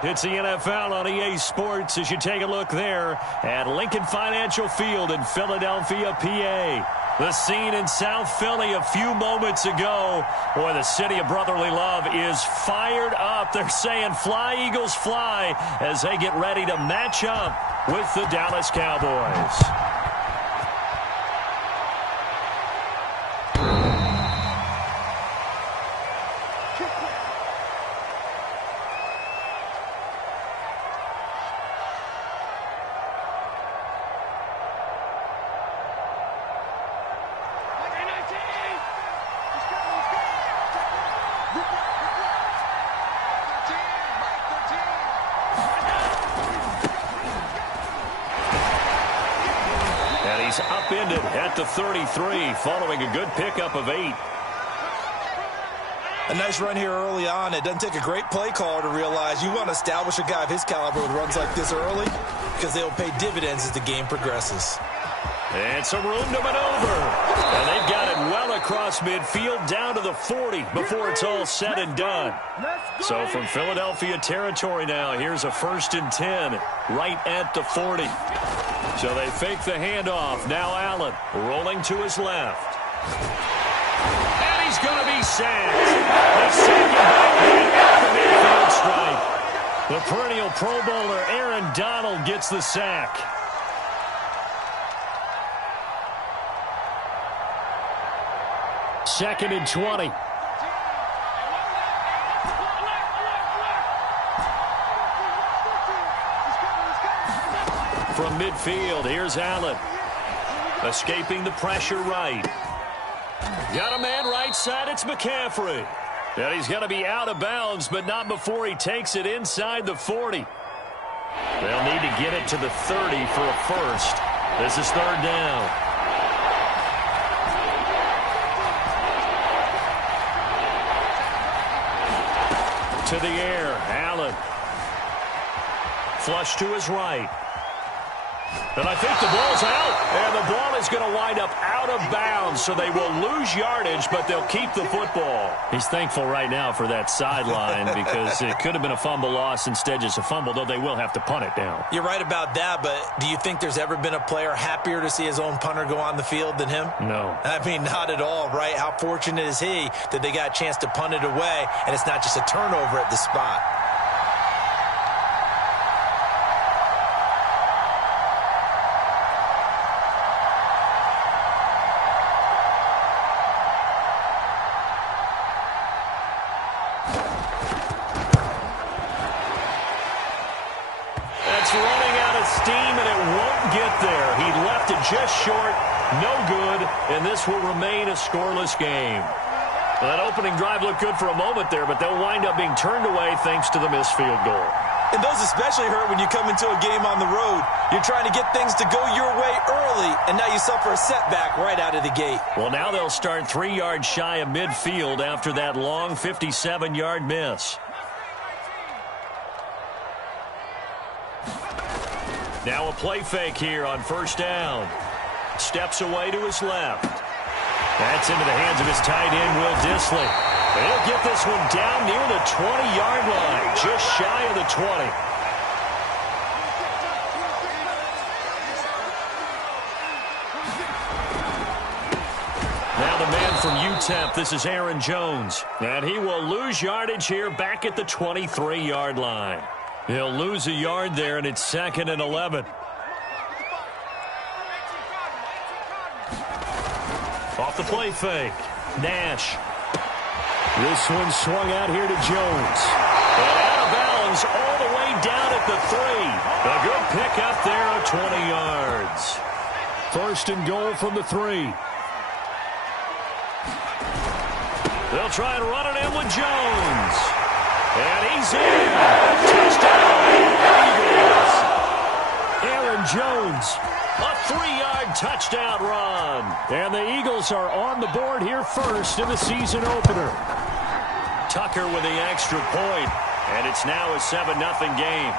It's the NFL on EA Sports as you take a look there at Lincoln Financial Field in Philadelphia, PA. The scene in South Philly a few moments ago. Boy, the city of brotherly love is fired up. They're saying fly, Eagles, fly as they get ready to match up with the Dallas Cowboys. He's upended at the 33 following a good pickup of 8. A nice run here early on. It doesn't take a great play caller to realize you want to establish a guy of his caliber with runs like this early because they'll pay dividends as the game progresses. And some room to maneuver. And they've got it well across midfield down to the 40 before it's all said and done. So from Philadelphia territory now, here's a 1st and 10 right at the 40. So they fake the handoff. Now Allen rolling to his left. And he's going to be sacked. They sack him back at the midfield stripe. The perennial Pro Bowler Aaron Donald gets the sack. Second and 20. From midfield, here's Allen. Escaping the pressure right. Got a man right side, it's McCaffrey. And he's going to be out of bounds, but not before he takes it inside the 40. They'll need to get it to the 30 for a first. This is 3rd down. To the air, Allen. Flush to his right. And I think the ball's out. And the ball is going to wind up out of bounds, so they will lose yardage, but they'll keep the football. He's thankful right now for that sideline because it could have been a fumble loss, instead just a fumble, though they will have to punt it down. You're right about that, but do you think there's ever been a player happier to see his own punter go on the field than him? No. I mean, not at all, right? How fortunate is he that they got a chance to punt it away, and it's not just a turnover at the spot. Just short, no good, and this will remain a scoreless game. Well, that opening drive looked good for a moment there, but they'll wind up being turned away thanks to the missed field goal. And those especially hurt when you come into a game on the road. You're trying to get things to go your way early, and now you suffer a setback right out of the gate. Well, now they'll start 3 yards shy of midfield after that long 57-yard miss. Now a play fake here on 1st down. Steps away to his left. That's into the hands of his tight end, Will Dissly. He'll get this one down near the 20-yard line, just shy of the 20. Now the man from UTEP, this is Aaron Jones. And he will lose yardage here back at the 23-yard line. He'll lose a yard there, and it's 2nd and 11. Off the play fake. Nash. This one swung out here to Jones. And out of bounds all the way down at the 3. A good pickup there of 20 yards. 1st and goal from the 3. They'll try and run it in with Jones. And he's in. Touchdown, Eagles. Aaron Jones, a 3-yard touchdown run. And the Eagles are on the board here first in the season opener. Tucker with the extra point, and it's now a 7-0 game.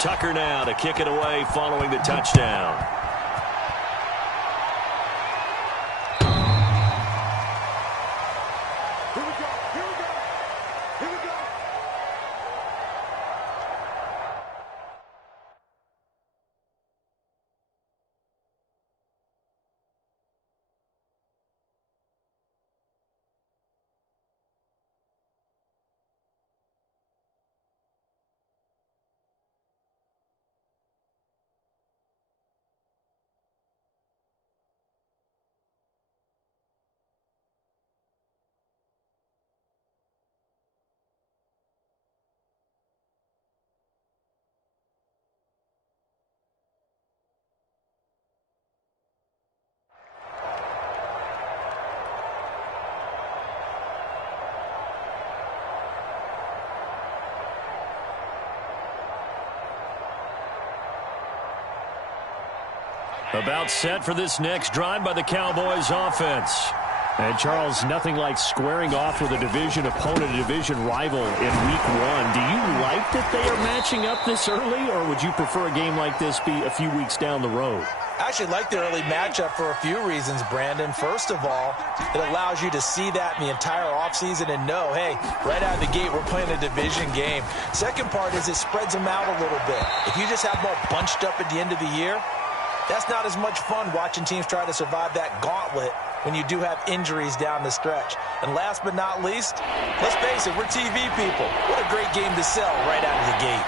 Tucker now to kick it away following the touchdown. Here we go. About set for this next drive by the Cowboys offense. And, Charles, nothing like squaring off with a division opponent, a division rival in Week 1. Do you like that they are matching up this early, or would you prefer a game like this be a few weeks down the road? I actually like the early matchup for a few reasons, Brandon. First of all, it allows you to see that in the entire offseason and know, hey, right out of the gate, we're playing a division game. Second part is it spreads them out a little bit. If you just have them all bunched up at the end of the year, that's not as much fun watching teams try to survive that gauntlet when you do have injuries down the stretch. And last but not least, let's face it, we're TV people. What a great game to sell right out of the gate.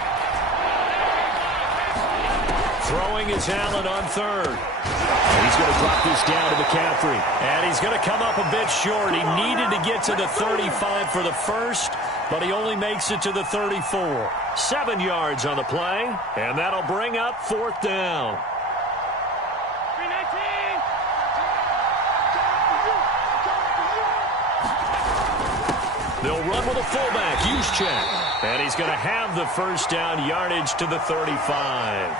Throwing is Allen on third. He's going to drop this down to McCaffrey. And he's going to come up a bit short. He needed to get to the 35 for the first, but he only makes it to the 34. 7 yards on the play, and that'll bring up fourth down. They'll run with a fullback, Juszczyk. And he's going to have the first down yardage to the 35.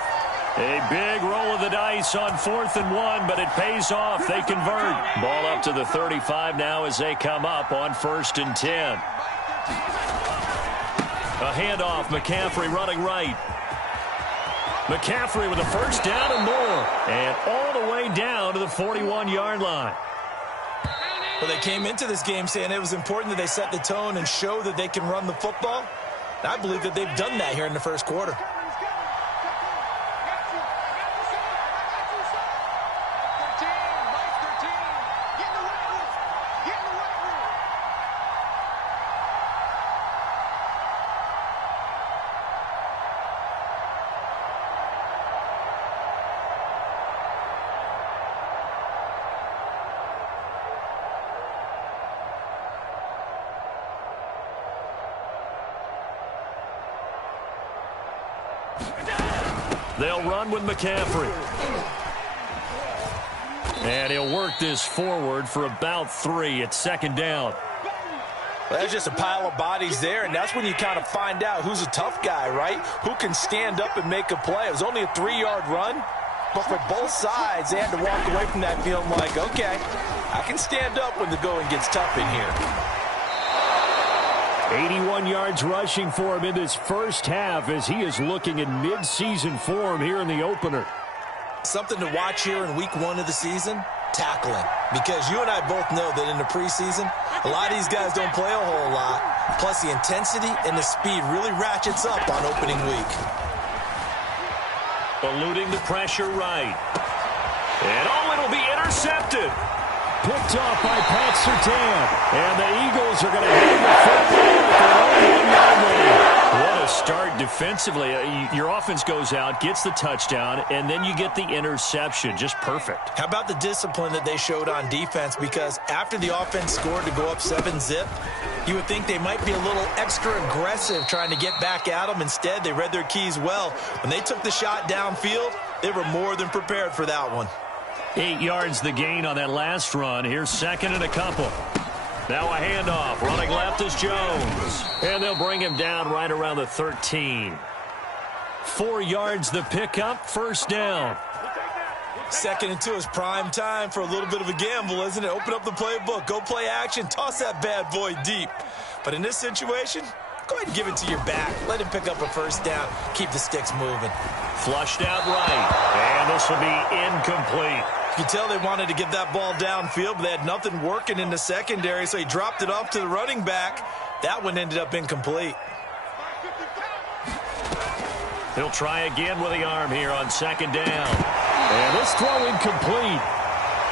A big roll of the dice on 4th and 1, but it pays off. They convert. Ball up to the 35 now as they come up on 1st and 10. A handoff, McCaffrey running right. McCaffrey with a first down and more. And all the way down to the 41-yard line. Well, they came into this game saying it was important that they set the tone and show that they can run the football. And I believe that they've done that here in the first quarter. They'll run with McCaffrey. And he'll work this forward for about 3 at 2nd down. Well, there's just a pile of bodies there, and that's when you kind of find out who's a tough guy, right? Who can stand up and make a play. It was only a 3-yard run, but for both sides, they had to walk away from that feeling like, okay, I can stand up when the going gets tough in here. 81 yards rushing for him in this first half as he is looking in mid-season form here in the opener. Something to watch here in week 1 of the season, tackling. Because you and I both know that in the preseason, a lot of these guys don't play a whole lot. Plus the intensity and the speed really ratchets up on opening week. Eluding the pressure right. And it'll be intercepted. Picked off by Pat Surtain. And the Eagles are going to have the football at their own 1-yard line. What a start defensively. Your offense goes out, gets the touchdown, and then you get the interception. Just perfect. How about the discipline that they showed on defense? Because after the offense scored to go up 7-zip, you would think they might be a little extra aggressive trying to get back at them. Instead, they read their keys well. When they took the shot downfield, they were more than prepared for that one. 8 yards the gain on that last run. Here's 2nd and a couple. Now a handoff. Running left is Jones. And they'll bring him down right around the 13. 4 yards the pickup. First down. 2nd and 2 is prime time for a little bit of a gamble, isn't it? Open up the playbook. Go play action. Toss that bad boy deep. But in this situation, go ahead and give it to your back. Let him pick up a first down. Keep the sticks moving. Flushed out right. And this will be incomplete. You can tell they wanted to get that ball downfield, but they had nothing working in the secondary, so he dropped it off to the running back. That one ended up incomplete. He'll try again with the arm here on 2nd down. And this throw incomplete.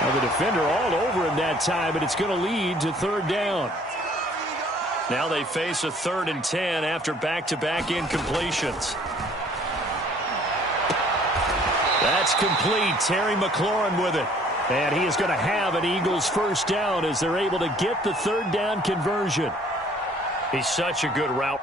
Now the defender all over him that time, but it's going to lead to 3rd down. Now they face a 3rd and 10 after back-to-back incompletions. That's complete. Terry McLaurin with it. And he is going to have an Eagles first down as they're able to get the 3rd down conversion. He's such a good route.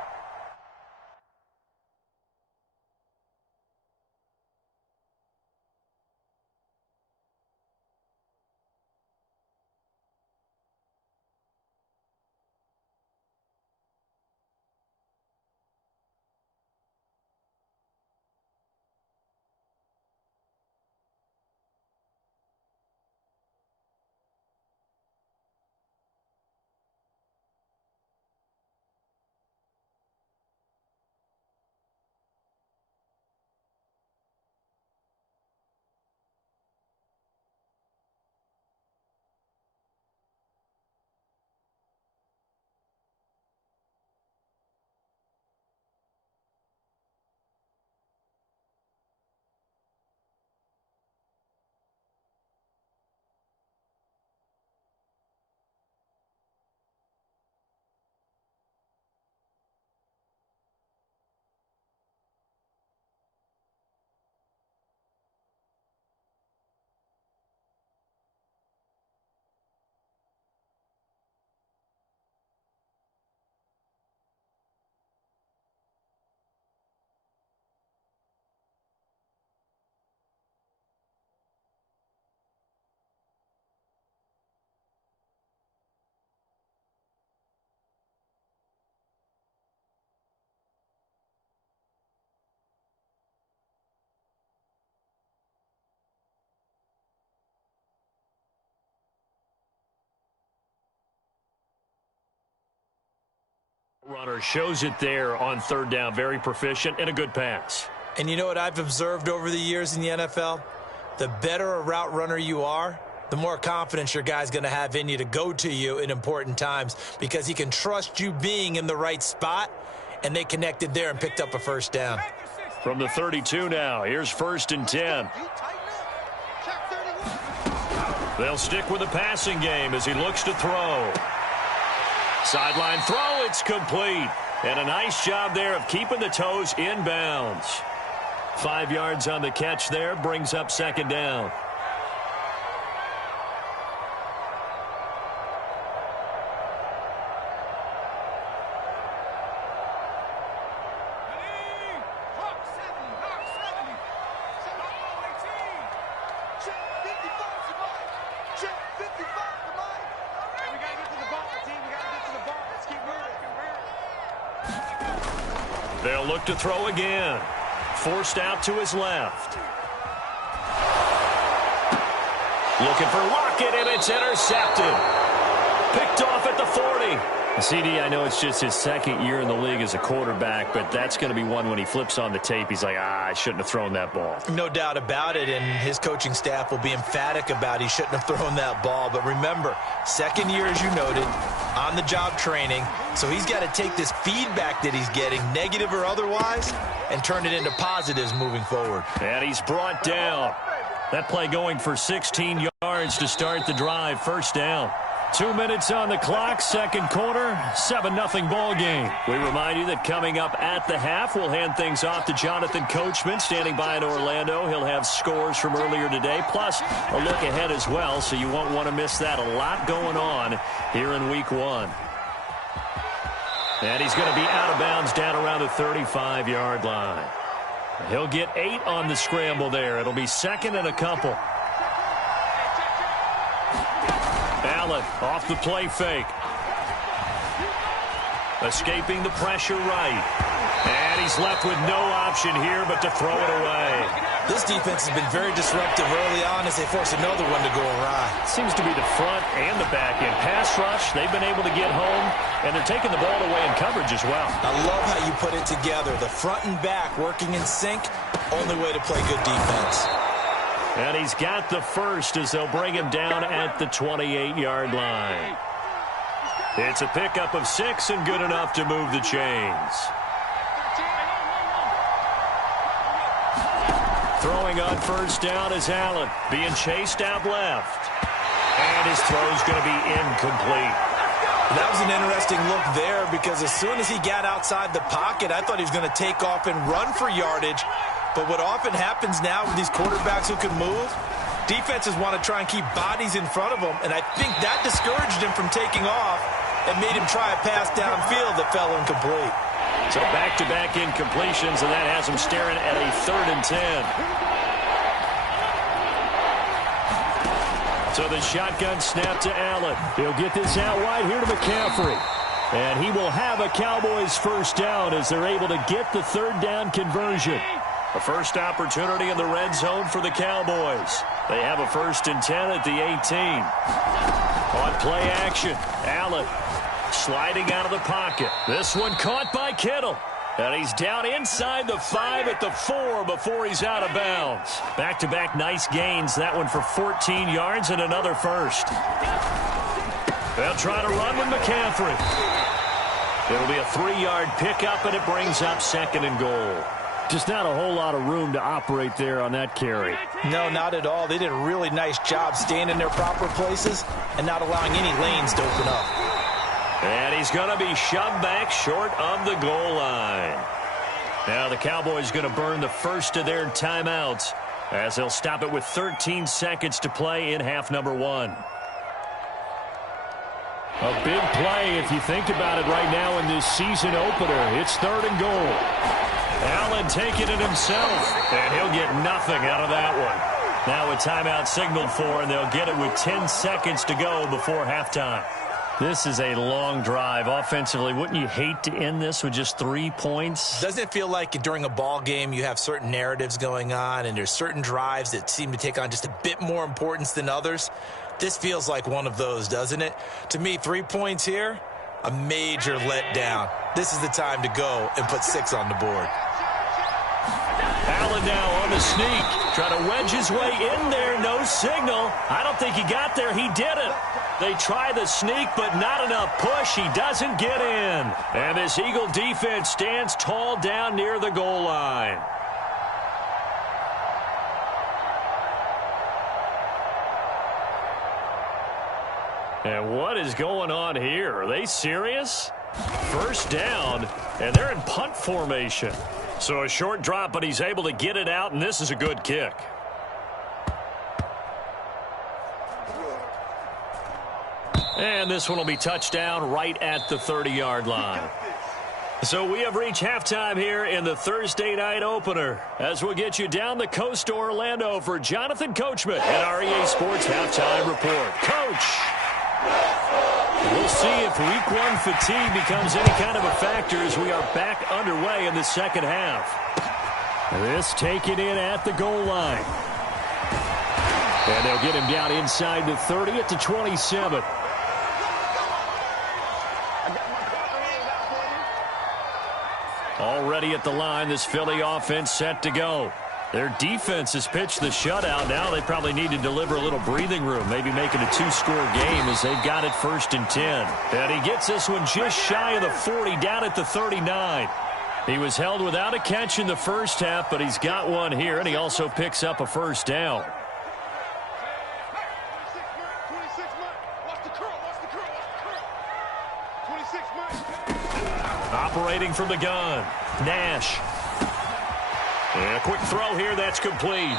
Runner shows it there on third down. Very proficient and a good pass. And you know what I've observed over the years in the NFL? The better a route runner you are, the more confidence your guy's going to have in you to go to you in important times because he can trust you being in the right spot, and they connected there and picked up a first down. From the 32 now, here's 1st and 10. They'll stick with the passing game as he looks to throw. Sideline throw, it's complete. And a nice job there of keeping the toes in bounds. 5 yards on the catch there, brings up 2nd down. They'll look to throw again. Forced out to his left. Looking for Lockett, and it's intercepted. Picked off at the 40. CD, I know it's just his 2nd year in the league as a quarterback, but that's going to be one when he flips on the tape. He's like, I shouldn't have thrown that ball. No doubt about it, and his coaching staff will be emphatic about he shouldn't have thrown that ball. But remember, 2nd year, as you noted, on-the-job training, so he's got to take this feedback that he's getting, negative or otherwise, and turn it into positives moving forward. And he's brought down. That play going for 16 yards to start the drive. 1st down. 2 minutes on the clock, 2nd quarter, 7-0 ball game. We remind you that coming up at the half, we'll hand things off to Jonathan Coachman, standing by in Orlando. He'll have scores from earlier today, plus a look ahead as well, so you won't want to miss that. A lot going on here in Week 1. And he's going to be out of bounds down around the 35-yard line. He'll get 8 on the scramble there. It'll be 2nd and a couple. Allen off the play fake. Escaping the pressure right. And he's left with no option here but to throw it away. This defense has been very disruptive early on as they force another one to go awry. Seems to be the front and the back end. Pass rush, they've been able to get home, and they're taking the ball away in coverage as well. I love how you put it together. The front and back working in sync, only way to play good defense. And he's got the first as they'll bring him down at the 28-yard line. It's a pickup of 6 and good enough to move the chains. Throwing on 1st down is Allen, being chased out left. And his throw's going to be incomplete. That was an interesting look there because as soon as he got outside the pocket, I thought he was going to take off and run for yardage. But what often happens now with these quarterbacks who can move, defenses want to try and keep bodies in front of them, and I think that discouraged him from taking off and made him try a pass downfield that fell incomplete. So back-to-back incompletions, and that has him staring at a 3rd and 10. So the shotgun snap to Allen. He'll get this out wide here to McCaffrey. And he will have a Cowboys 1st down as they're able to get the 3rd down conversion. A first opportunity in the red zone for the Cowboys. They have a 1st and 10 at the 18. On play action, Allen sliding out of the pocket. This one caught by Kittle. And he's down inside the 5 at the 4 before he's out of bounds. Back-to-back nice gains. That one for 14 yards and another first. They'll try to run with McCaffrey. It'll be a 3-yard pickup, and it brings up 2nd and goal. Just not a whole lot of room to operate there on that carry. No, not at all. They did a really nice job staying in their proper places and not allowing any lanes to open up. And he's going to be shoved back short of the goal line. Now the Cowboys going to burn the first of their timeouts as they'll stop it with 13 seconds to play in half number 1. A big play if you think about it right now in this season opener. It's 3rd and goal. Allen taking it himself, and he'll get nothing out of that one. Now a timeout signaled for, and they'll get it with 10 seconds to go before halftime. This is a long drive offensively. Wouldn't you hate to end this with just 3 points? Doesn't it feel like during a ball game you have certain narratives going on and there's certain drives that seem to take on just a bit more importance than others? This feels like one of those, doesn't it? To me, 3 points here, a major letdown. This is the time to go and put 6 on the board. Allen now on the sneak, trying to wedge his way in there. No signal. I don't think he got there. He didn't. They try the sneak, but not enough push. He doesn't get in. And this Eagle defense stands tall down near the goal line. And what is going on here? Are they serious? First down, and they're in punt formation. So a short drop, but he's able to get it out, and this is a good kick. And this one will be touchdown right at the 30-yard line. So we have reached halftime here in the Thursday night opener, as we'll get you down the coast to Orlando for Jonathan Coachman at our EA Sports Halftime Report. Coach! We'll see if week 1 fatigue becomes any kind of a factor as we are back underway in the second half. This taken in at the goal line. And they'll get him down inside the 30 at the 27. Already at the line, this Philly offense set to go. Their defense has pitched the shutout. Now they probably need to deliver a little breathing room, maybe make it a 2-score game as they've got it 1st and 10. And he gets this one just shy of the 40, down at the 39. He was held without a catch in the first half, but he's got one here, and he also picks up a first down. Operating from the gun, Nash. And a quick throw here, that's complete.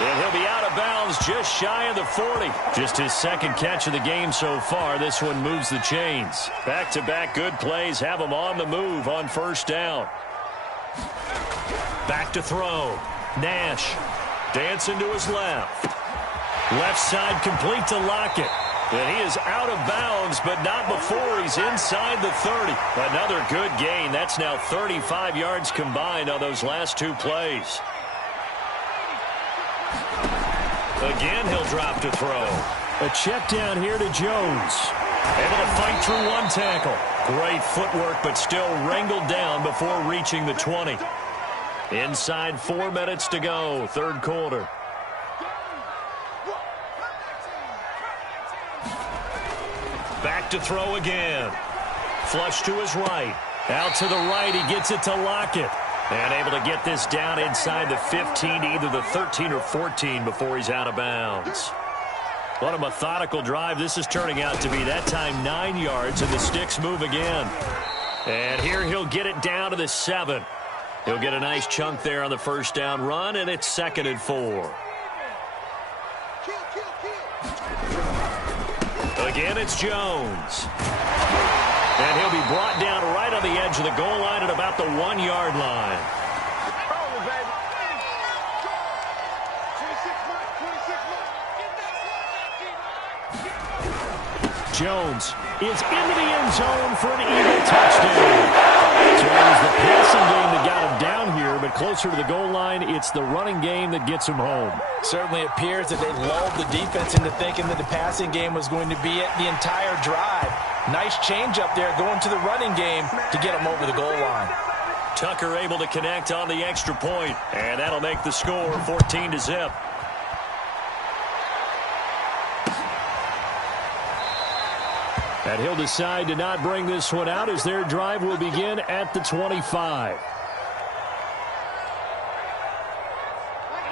And he'll be out of bounds just shy of the 40. Just his second catch of the game so far. This one moves the chains. Back-to-back good plays have him on the move on first down. Back to throw. Nash dancing to his left. Left side complete to Lockett. And he is out of bounds, but not before he's inside the 30. Another good gain. That's now 35 yards combined on those last 2 plays. Again, he'll drop to throw. A check down here to Jones. Able to fight through 1 tackle. Great footwork, but still wrangled down before reaching the 20. Inside 4 minutes to go, 3rd quarter. Back to throw again. Flush to his right. Out to the right, he gets it to Lockett. And able to get this down inside the 15, either the 13 or 14 before he's out of bounds. What a methodical drive this is turning out to be. That time 9 yards, and the sticks move again. And here he'll get it down to the 7. He'll get a nice chunk there on the first down run, and it's 2nd and 4. Again, it's Jones. And he'll be brought down right on the edge of the goal line at about the 1-yard line. Jones is into the end zone for an Eagle touchdown. So it was the passing game that got him down here, but closer to the goal line, it's the running game that gets him home. Certainly appears that they lulled the defense into thinking that the passing game was going to be it the entire drive. Nice change up there going to the running game to get him over the goal line. Tucker able to connect on the extra point, and that'll make the score 14-0. And he'll decide to not bring this one out as their drive will begin at the 25.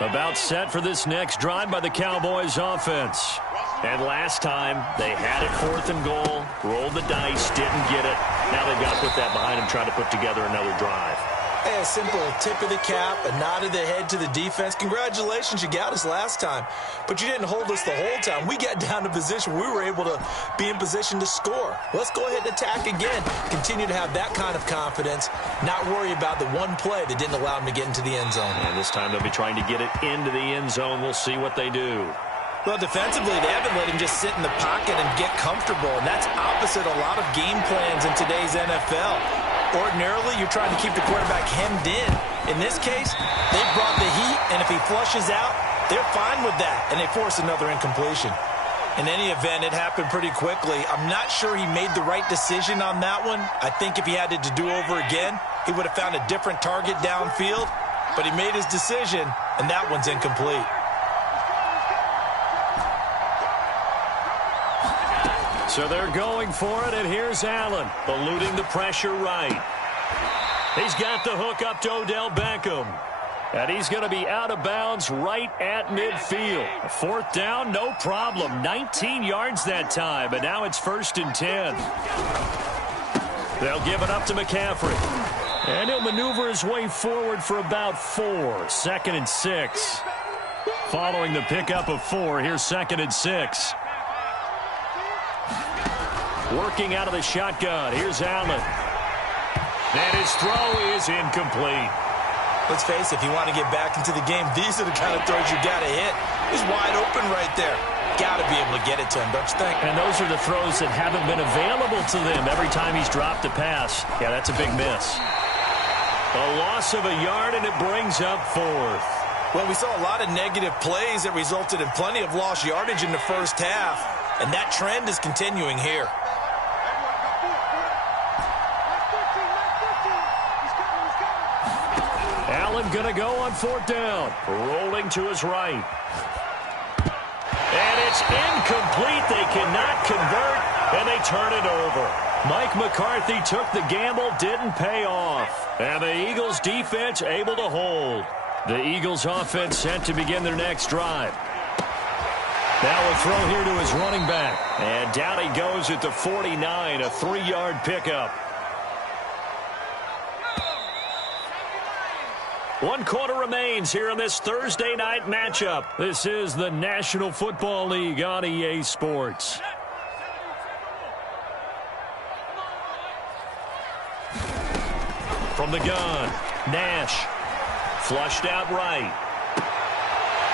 About set for this next drive by the Cowboys offense. And last time, they had it 4th and goal, rolled the dice, didn't get it. Now they've got to put that behind them, try to put together another drive. Hey, a simple tip of the cap, a nod of the head to the defense. Congratulations, you got us last time. But you didn't hold us the whole time. We got down to position. We were able to be in position to score. Let's go ahead and attack again. Continue to have that kind of confidence. Not worry about the one play that didn't allow them to get into the end zone. And this time they'll be trying to get it into the end zone. We'll see what they do. Well, defensively, they haven't let him just sit in the pocket and get comfortable. And that's opposite a lot of game plans in today's NFL. Ordinarily, you're trying to keep the quarterback hemmed in. In this case, they brought the heat, and if he flushes out, they're fine with that, and they force another incompletion. In any event, it happened pretty quickly. I'm not sure he made the right decision on that one. I think if he had it to do over again, he would have found a different target downfield. But he made his decision, and that one's incomplete. So they're going for it, and here's Allen, eluding the pressure right. He's got the hook up to Odell Beckham. And he's going to be out of bounds right at midfield. Fourth down, no problem. 19 yards that time, and now it's 1st and 10. They'll give it up to McCaffrey. And he'll maneuver his way forward for about 4. 2nd and 6. Following the pickup of 4, here's 2nd and 6. Working out of the shotgun, here's Allen. And his throw is incomplete. Let's face it, if you want to get back into the game, these are the kind of throws you got to hit. He's wide open right there. Got to be able to get it to him, don't you think? And those are the throws that haven't been available to them every time he's dropped a pass. Yeah, that's a big miss. A loss of a yard, and it brings up 4th. Well, we saw a lot of negative plays that resulted in plenty of lost yardage in the first half, and that trend is continuing here. Allen going to go on 4th down. Rolling to his right. And it's incomplete. They cannot convert, and they turn it over. Mike McCarthy took the gamble, didn't pay off. And the Eagles defense able to hold. The Eagles offense set to begin their next drive. Now a throw here to his running back. And down he goes at the 49, a 3-yard pickup. 1 quarter remains here in this Thursday night matchup. This is the National Football League on EA Sports. From the gun, Nash. Flushed out right.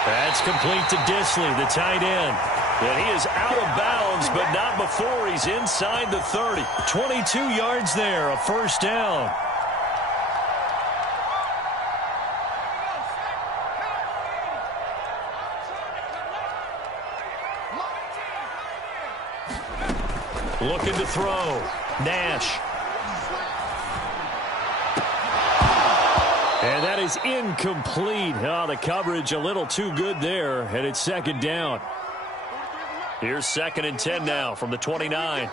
That's complete to Disley, the tight end. And he is out of bounds, but not before he's inside the 30. 22 yards there, a 1st down. Looking to throw. Nash. And that is incomplete. Oh, the coverage a little too good there, and it's 2nd down. Here's 2nd and 10 now from the 29.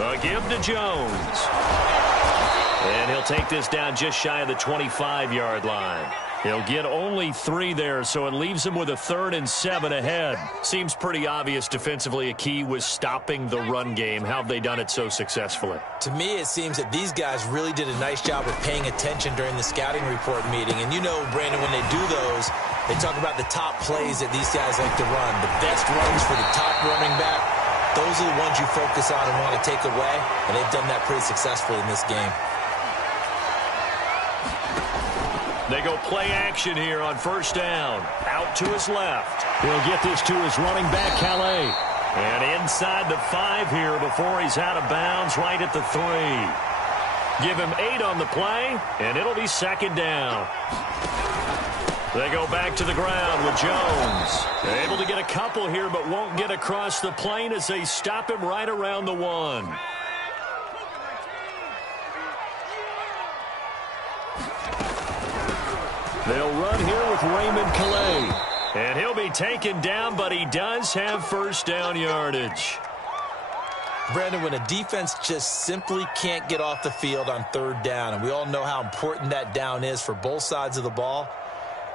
A give to Jones. And he'll take this down just shy of the 25-yard line. He'll get only 3 there, so it leaves him with a 3rd and 7 ahead. Seems pretty obvious defensively a key was stopping the run game. How have they done it so successfully? To me, it seems that these guys really did a nice job of paying attention during the scouting report meeting. And you know, Brandon, when they do those, they talk about the top plays that these guys like to run. The best runs for the top running back. Those are the ones you focus on and want to take away. And they've done that pretty successfully in this game. They go play action here on 1st down. Out to his left. He'll get this to his running back, Calais. And inside the 5 here before he's out of bounds right at the 3. Give him 8 on the play, and it'll be 2nd down. They go back to the ground with Jones. They're able to get a couple here, but won't get across the plane as they stop him right around the 1. They'll run here with Raymond Calais. And he'll be taken down, but he does have 1st down yardage. Brandon, when a defense just simply can't get off the field on 3rd down, and we all know how important that down is for both sides of the ball,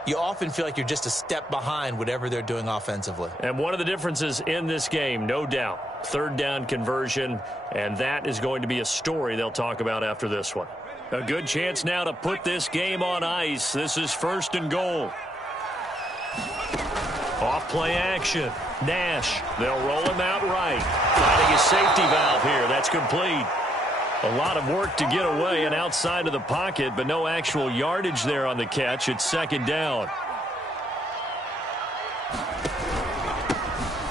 you often feel like you're just a step behind whatever they're doing offensively. And one of the differences in this game, no doubt, 3rd down conversion, and that is going to be a story they'll talk about after this one. A good chance now to put this game on ice. This is 1st and goal. Off play action. Nash. They'll roll him out right. Finding a safety valve here. That's complete. A lot of work to get away and outside of the pocket, but no actual yardage there on the catch. It's 2nd down.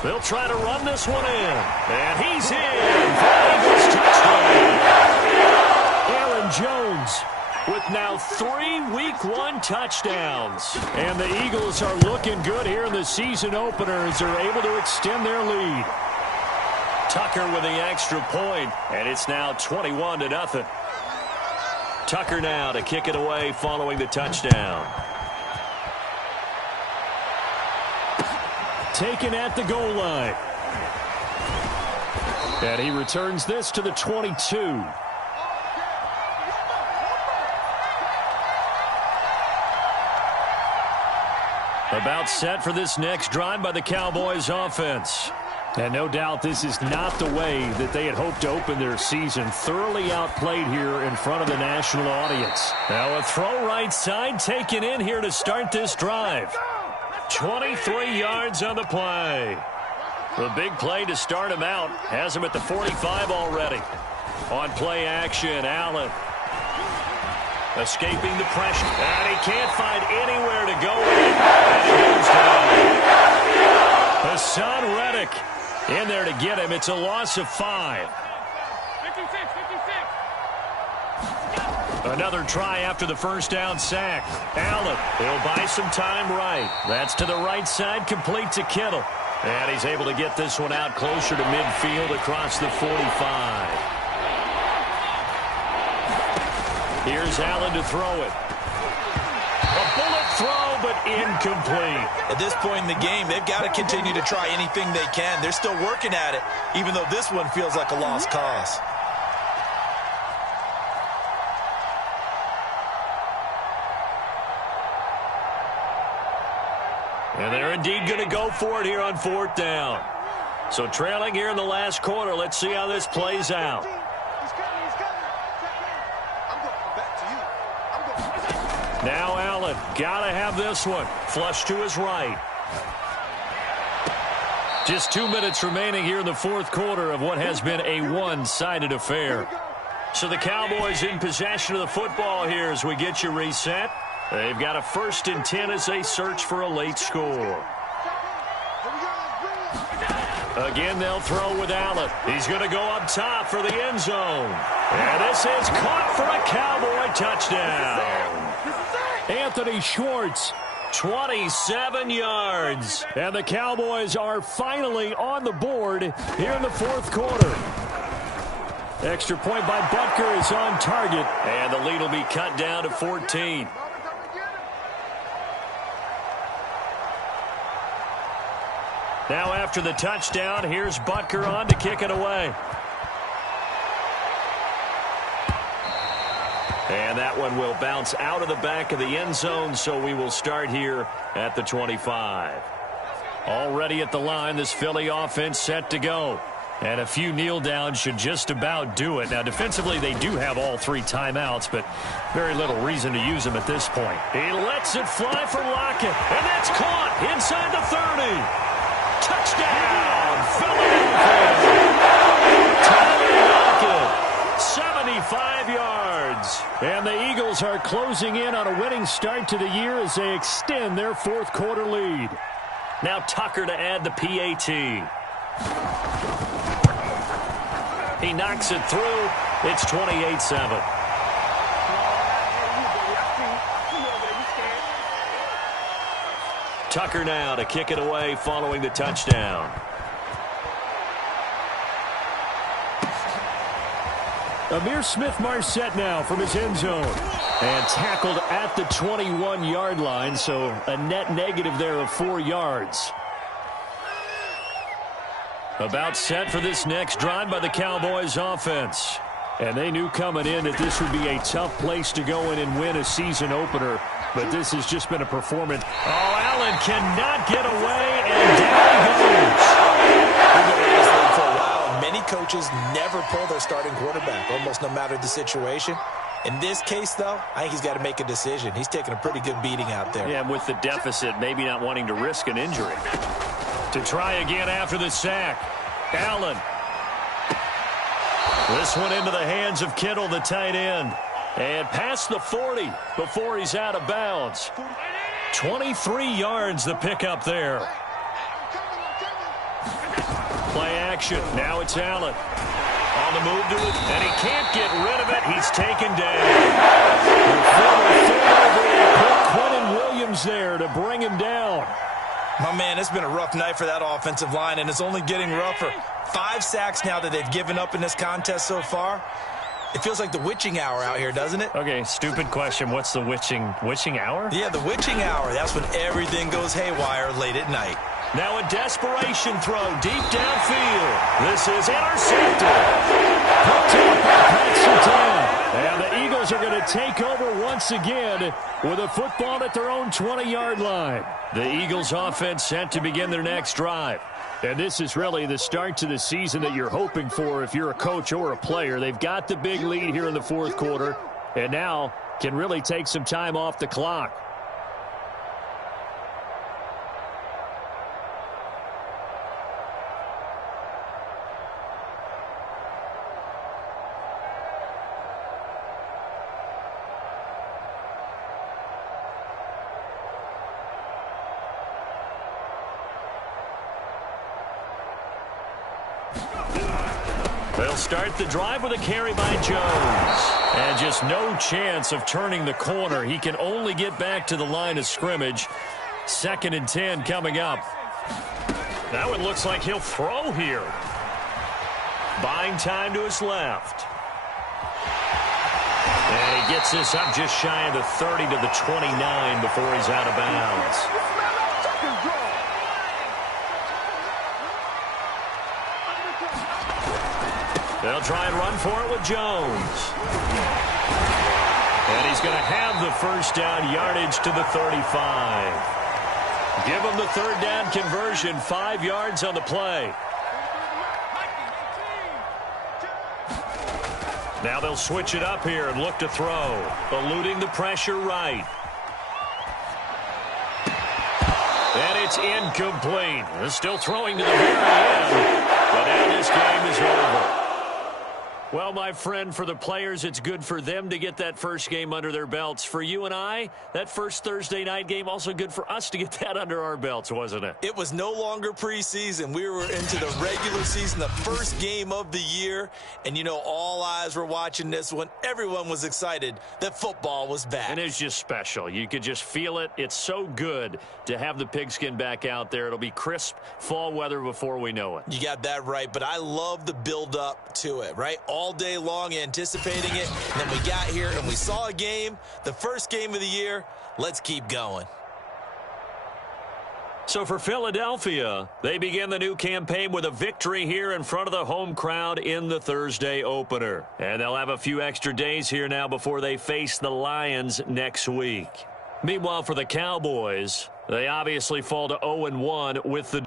They'll try to run this one in. And he's in for Eagles touchdown. Aaron Jones with now 3 Week 1 touchdowns. And the Eagles are looking good here in the season opener as they're able to extend their lead. Tucker with the extra point, and it's now 21-0. Tucker now to kick it away following the touchdown. Taken at the goal line. And he returns this to the 22. About set for this next drive by the Cowboys offense. And no doubt this is not the way that they had hoped to open their season. Thoroughly outplayed here in front of the national audience. Now a throw right side taken in here to start this drive. 23 yards on the play. The big play to start him out. Has him at the 45 already. On play action, Allen. Escaping the pressure. And he can't find anywhere to go in. And he goes down. Hassan Reddick in there to get him. It's a loss of 5. 56. Another try after the first down sack. Allen, he'll buy some time right. That's to the right side, complete to Kittle. And he's able to get this one out closer to midfield across the 45. Here's Allen to throw it. A bullet throw, but incomplete. At this point in the game, they've got to continue to try anything they can. They're still working at it, even though this one feels like a lost cause. And they're indeed going to go for it here on 4th down. So trailing here in the last quarter. Let's see how this plays out. Now Allen, gotta have this one. Flush to his right. Just 2 minutes remaining here in the 4th quarter of what has been a one-sided affair. So the Cowboys in possession of the football here as we get you reset. They've got a 1st and 10 as they search for a late score. Again, they'll throw with Allen. He's going to go up top for the end zone. And this is caught for a Cowboy touchdown. Anthony Schwartz, 27 yards. And the Cowboys are finally on the board here in the 4th quarter. Extra point by Butker is on target. And the lead will be cut down to 14. Now after the touchdown, here's Butker on to kick it away. And that one will bounce out of the back of the end zone, so we will start here at the 25. Already at the line, this Philly offense set to go. And a few kneel downs should just about do it. Now, defensively, they do have all 3 timeouts, but very little reason to use them at this point. He lets it fly for Lockett, and that's caught inside the 30. Touchdown, Philadelphia. Tyler Lockett, 75 yards. And the Eagles are closing in on a winning start to the year as they extend their 4th quarter lead. Now Tucker to add the PAT. He knocks it through. It's 28-7. Tucker now to kick it away following the touchdown. Amir Smith-Marset now from his end zone. And tackled at the 21-yard line, so a net negative there of 4 yards. About set for this next drive by the Cowboys offense. And they knew coming in that this would be a tough place to go in and win a season opener. But this has just been a performance. Oh, Allen cannot get away, and down he goes. For a while, many coaches never pull their starting quarterback, almost no matter the situation. In this case, though, I think he's got to make a decision. He's taking a pretty good beating out there. Yeah, and with the deficit, maybe not wanting to risk an injury. To try again after the sack. Allen. This one into the hands of Kittle, the tight end. And past the 40 before he's out of bounds. 23 yards the pickup there. Play action. Now it's Allen. On the move to it, and he can't get rid of it. He's taken down. The former third overall pick, Quentin Williams there to bring him down. My man, it's been a rough night for that offensive line, and it's only getting rougher. 5 sacks now that they've given up in this contest so far. It feels like the witching hour out here, doesn't it? Okay, stupid question. What's the witching hour? Yeah, the witching hour. That's when everything goes haywire late at night. Now a desperation throw deep downfield. This is intercepted. Picked up by Pat Surtain. And the Eagles are going to take over once again with a football at their own 20-yard line. The Eagles offense set to begin their next drive. And this is really the start to the season that you're hoping for if you're a coach or a player. They've got the big lead here in the fourth quarter and now can really take some time off the clock. They'll start the drive with a carry by Jones. And just no chance of turning the corner. He can only get back to the line of scrimmage. 2nd and 10 coming up. Now it looks like he'll throw here. Buying time to his left. And he gets this up just shy of the 30 to the 29 before he's out of bounds. They'll try and run for it with Jones. And he's going to have the first down, yardage to the 35. Give him the third down conversion, 5 yards on the play. Now they'll switch it up here and look to throw. Eluding the pressure right. And it's incomplete. They're still throwing to the very end. But now this game is over. Well, my friend, for the players, it's good for them to get that first game under their belts. For you and I, that first Thursday night game, also good for us to get that under our belts, wasn't it? It was no longer preseason. We were into the regular season, the first game of the year. And, you know, all eyes were watching this one. Everyone was excited that football was back. And it's just special. You could just feel it. It's so good to have the pigskin back out there. It'll be crisp fall weather before we know it. You got that right, but I love the build-up to it, right? All day long anticipating it, and then we got here and we saw a game, the first game of the year. Let's keep going. So for Philadelphia, they begin the new campaign with a victory here in front of the home crowd in the Thursday opener. And they'll have a few extra days here now before they face the Lions next week. Meanwhile, for the Cowboys, they obviously fall to 0-1 with the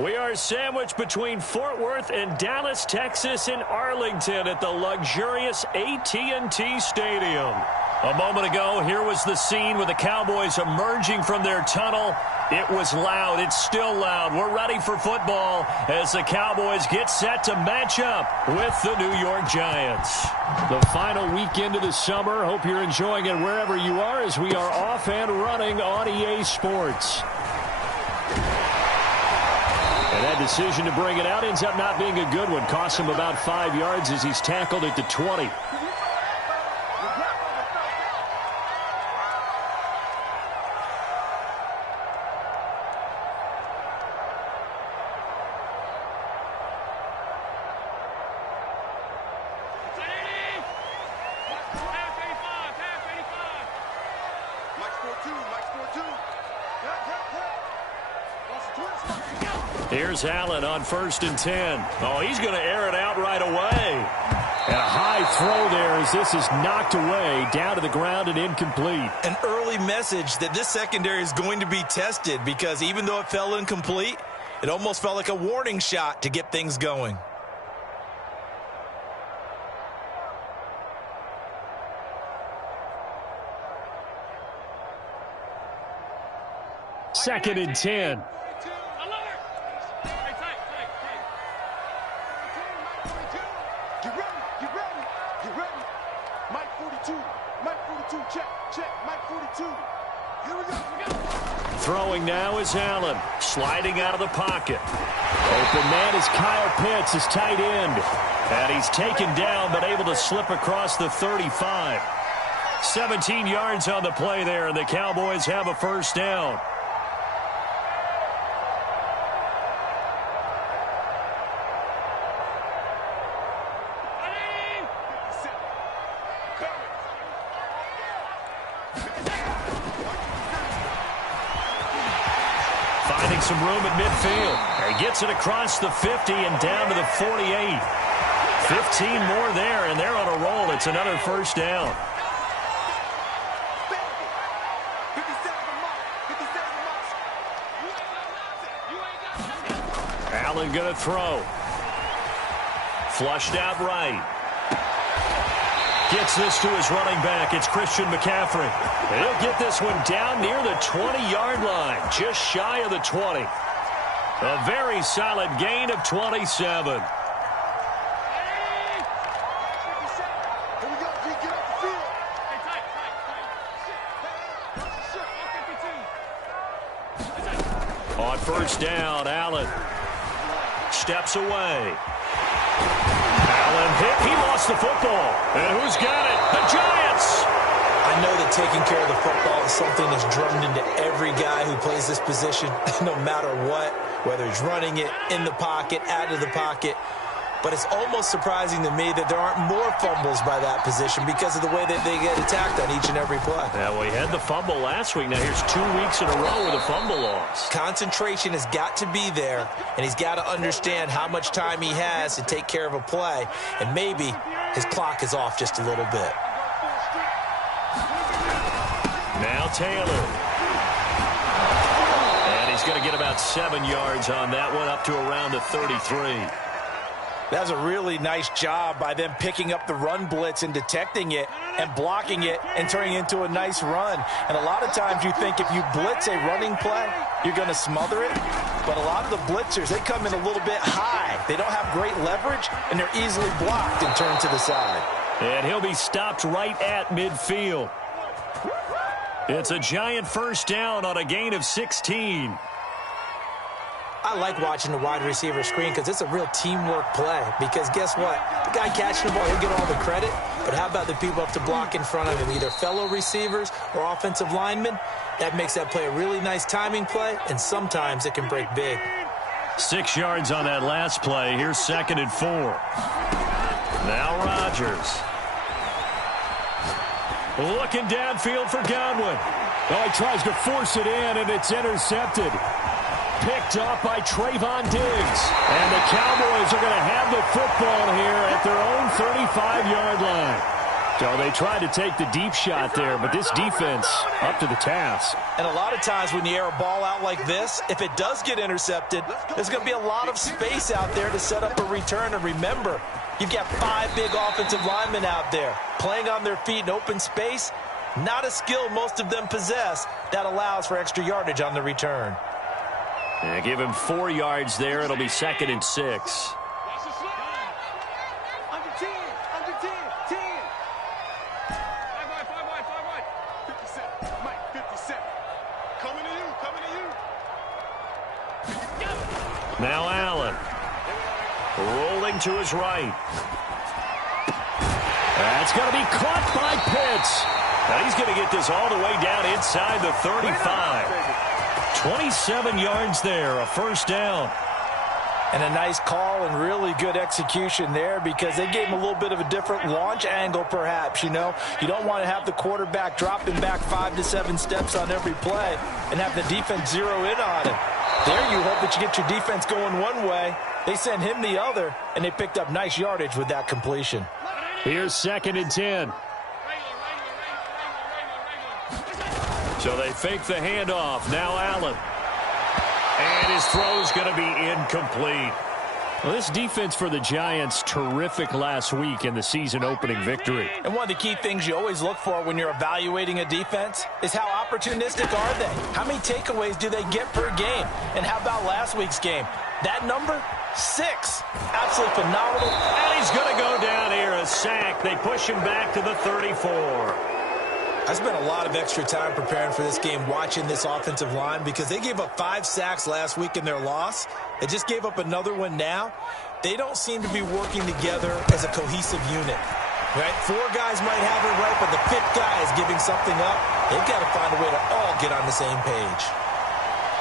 We are sandwiched between Fort Worth and Dallas, Texas in Arlington at the luxurious AT&T Stadium. A moment ago, here was the scene with the Cowboys emerging from their tunnel. It was loud. It's still loud. We're ready for football as the Cowboys get set to match up with the New York Giants. The final weekend of the summer. Hope you're enjoying it wherever you are as we are off and running on EA Sports. And that decision to bring it out ends up not being a good one. Costs him about 5 yards as he's tackled at the 20. Here's Allen on 1st and 10. Oh, he's going to air it out right away. And a high throw there as this is knocked away, down to the ground and incomplete. An early message that this secondary is going to be tested because even though it fell incomplete, it almost felt like a warning shot to get things going. Second and 10. Throwing now is Allen, sliding out of the pocket. Open man is Kyle Pitts, his tight end. And he's taken down, but able to slip across the 35. 17 yards on the play there, and the Cowboys have a first down. Finding some room at midfield. He gets it across the 50 and down to the 48. 15 more there, and they're on a roll. It's another first down. Allen going to throw. Flushed out right. Gets this to his running back. It's Christian McCaffrey. And he'll get this one down near the 20-yard line, just shy of the 20. A very solid gain of 27. On first down, Allen steps away. Allen hit. He lost the football. And who's got it? The Giants. I know that taking care of the football is something that's drummed into every guy who plays this position, no matter what, whether he's running it, in the pocket, out of the pocket. But it's almost surprising to me that there aren't more fumbles by that position because of the way that they get attacked on each and every play. Yeah, well, he had the fumble last week. Now here's 2 weeks in a row with a fumble loss. Concentration has got to be there, and he's got to understand how much time he has to take care of a play. And maybe his clock is off just a little bit. Now Taylor. And he's going to get about 7 yards on that one, up to around the 33. That's a really nice job by them picking up the run blitz and detecting it and blocking it and turning it into a nice run. And a lot of times you think if you blitz a running play, you're going to smother it. But a lot of the blitzers, they come in a little bit high. They don't have great leverage, and they're easily blocked and turned to the side. And he'll be stopped right at midfield. It's a Giant first down on a gain of 16. I like watching the wide receiver screen because it's a real teamwork play. Because guess what? The guy catching the ball, he'll get all the credit. But how about the people up to block in front of him, either fellow receivers or offensive linemen? That makes that play a really nice timing play, and sometimes it can break big. 6 yards on that last play. Here's 2nd and 4. Now Rodgers. Looking downfield for Godwin. Oh, he tries to force it in, and it's intercepted. Picked off by Trayvon Diggs. And the Cowboys are going to have the football here at their own 35-yard line. So they tried to take the deep shot there, but this defense up to the task. And a lot of times when you air a ball out like this, if it does get intercepted, there's going to be a lot of space out there to set up a return. And remember, you've got 5 big offensive linemen out there playing on their feet in open space. Not a skill most of them possess that allows for extra yardage on the return. Yeah, give him 4 yards there. It'll be 2nd and 6. Now Allen. Rolling to his right. That's going to be caught by Pitts. And he's going to get this all the way down inside the 35. 27 yards there, a first down. And a nice call and really good execution there because they gave him a little bit of a different launch angle perhaps, you know. You don't want to have the quarterback dropping back 5 to 7 steps on every play and have the defense zero in on him. There you hope that you get your defense going one way. They sent him the other, and they picked up nice yardage with that completion. Here's 2nd and 10. So they fake the handoff. Now Allen. And his throw's going to be incomplete. Well, this defense for the Giants, terrific last week in the season-opening victory. And one of the key things you always look for when you're evaluating a defense is how opportunistic are they? How many takeaways do they get per game? And how about last week's game? That number, 6. Absolutely phenomenal. And he's going to go down here, a sack. They push him back to the 34. I spent a lot of extra time preparing for this game watching this offensive line because they gave up 5 sacks last week in their loss. They just gave up another one now. They don't seem to be working together as a cohesive unit. Right? 4 guys might have it right, but the 5th guy is giving something up. They've got to find a way to all get on the same page.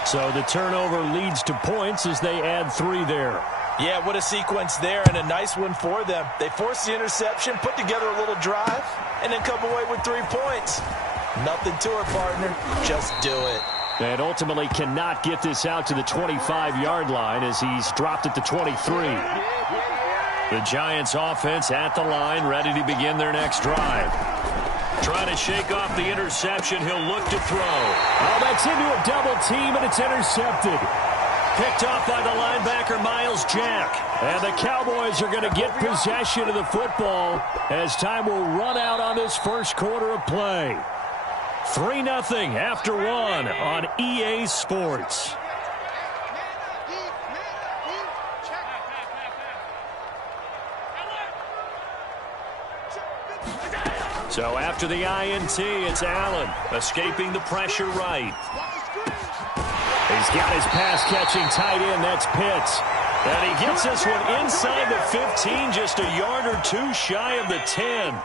So the turnover leads to points as they add 3 there. Yeah, what a sequence there, and a nice one for them. They forced the interception, put together a little drive, and then come away with 3 points. Nothing to it, partner. Just do it. And ultimately cannot get this out to the 25-yard line as he's dropped at the 23. The Giants offense at the line, ready to begin their next drive. Trying to shake off the interception. He'll look to throw. Oh, that's into a double team, and it's intercepted. Picked off by the linebacker, Myles Jack. And the Cowboys are going to get possession of the football as time will run out on this first quarter of play. 3-0 after 1 on EA Sports. So after the INT, it's Allen escaping the pressure right. He's got his pass-catching tight end. That's Pitts. And he gets this one inside the 15, just a yard or 2 shy of the 10.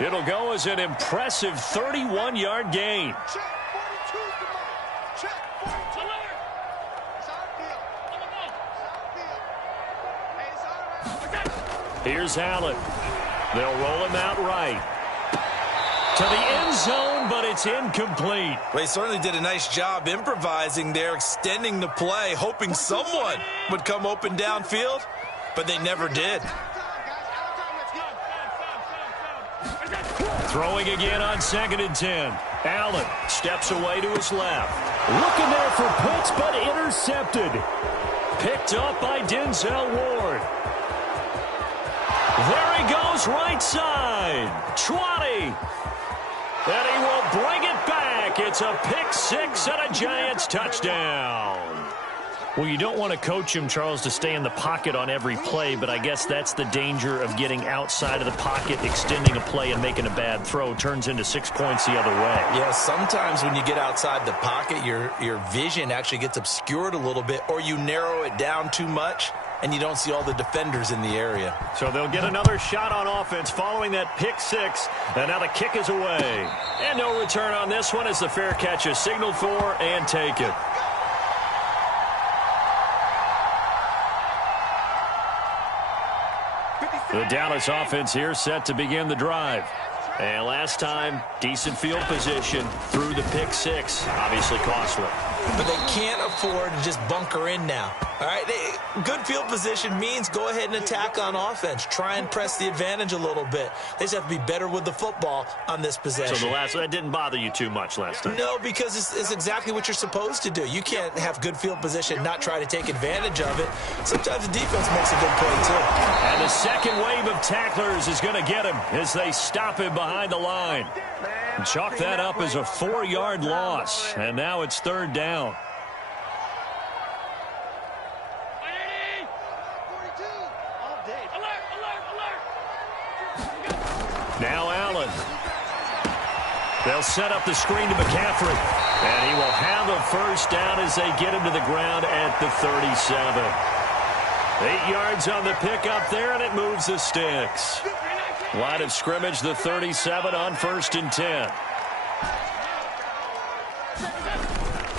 It'll go as an impressive 31-yard gain. Here's Allen. They'll roll him out right. To the end zone, but it's incomplete. They certainly did a nice job improvising there, extending the play, hoping someone would come open downfield, but they never did. Throwing again on 2nd and 10. Allen steps away to his left. Looking there for Pitts, but intercepted. Picked up by Denzel Ward. There he goes, right side. 20. And he will bring it back. It's a pick 6 and a Giants touchdown. Well, you don't want to coach him, Charles, to stay in the pocket on every play, but I guess that's the danger of getting outside of the pocket, extending a play, and making a bad throw. Turns into 6 points the other way. Yeah, sometimes when you get outside the pocket, your vision actually gets obscured a little bit, or you narrow it down too much, and you don't see all the defenders in the area. So they'll get another shot on offense following that pick 6, and now the kick is away. And no return on this one as the fair catch is signaled for and taken. The Dallas offense here set to begin the drive. And last time, decent field position through the pick 6. Obviously costly. But they can't afford to just bunker in now. All right, Good field position means go ahead and attack on offense. Try and press the advantage a little bit. They just have to be better with the football on this possession. So that didn't bother you too much last time? No, because it's exactly what you're supposed to do. You can't have good field position and not try to take advantage of it. Sometimes the defense makes a good play, too. And the second wave of tacklers is going to get him as they stop him behind the line. And chalk that up as a 4-yard loss. And now it's third down. Now Allen. They'll set up the screen to McCaffrey. And he will have a first down as they get him to the ground at the 37. 8 yards on the pickup there, and it moves the sticks. Line of scrimmage, the 37 on 1st and 10.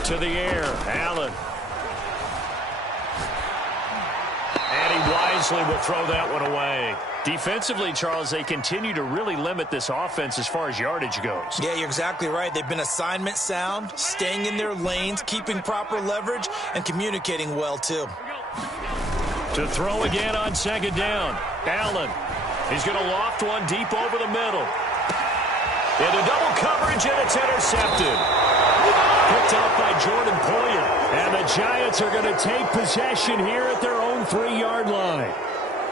To the air, Allen. And he wisely will throw that one away. Defensively, Charles, they continue to really limit this offense as far as yardage goes. Yeah, you're exactly right. They've been assignment sound, staying in their lanes, keeping proper leverage, and communicating well, too. To throw again on 2nd down. Allen. He's going to loft one deep over the middle. Into double coverage, and it's intercepted. Picked off by Jordan Poyer. And the Giants are going to take possession here at their own 3-yard line.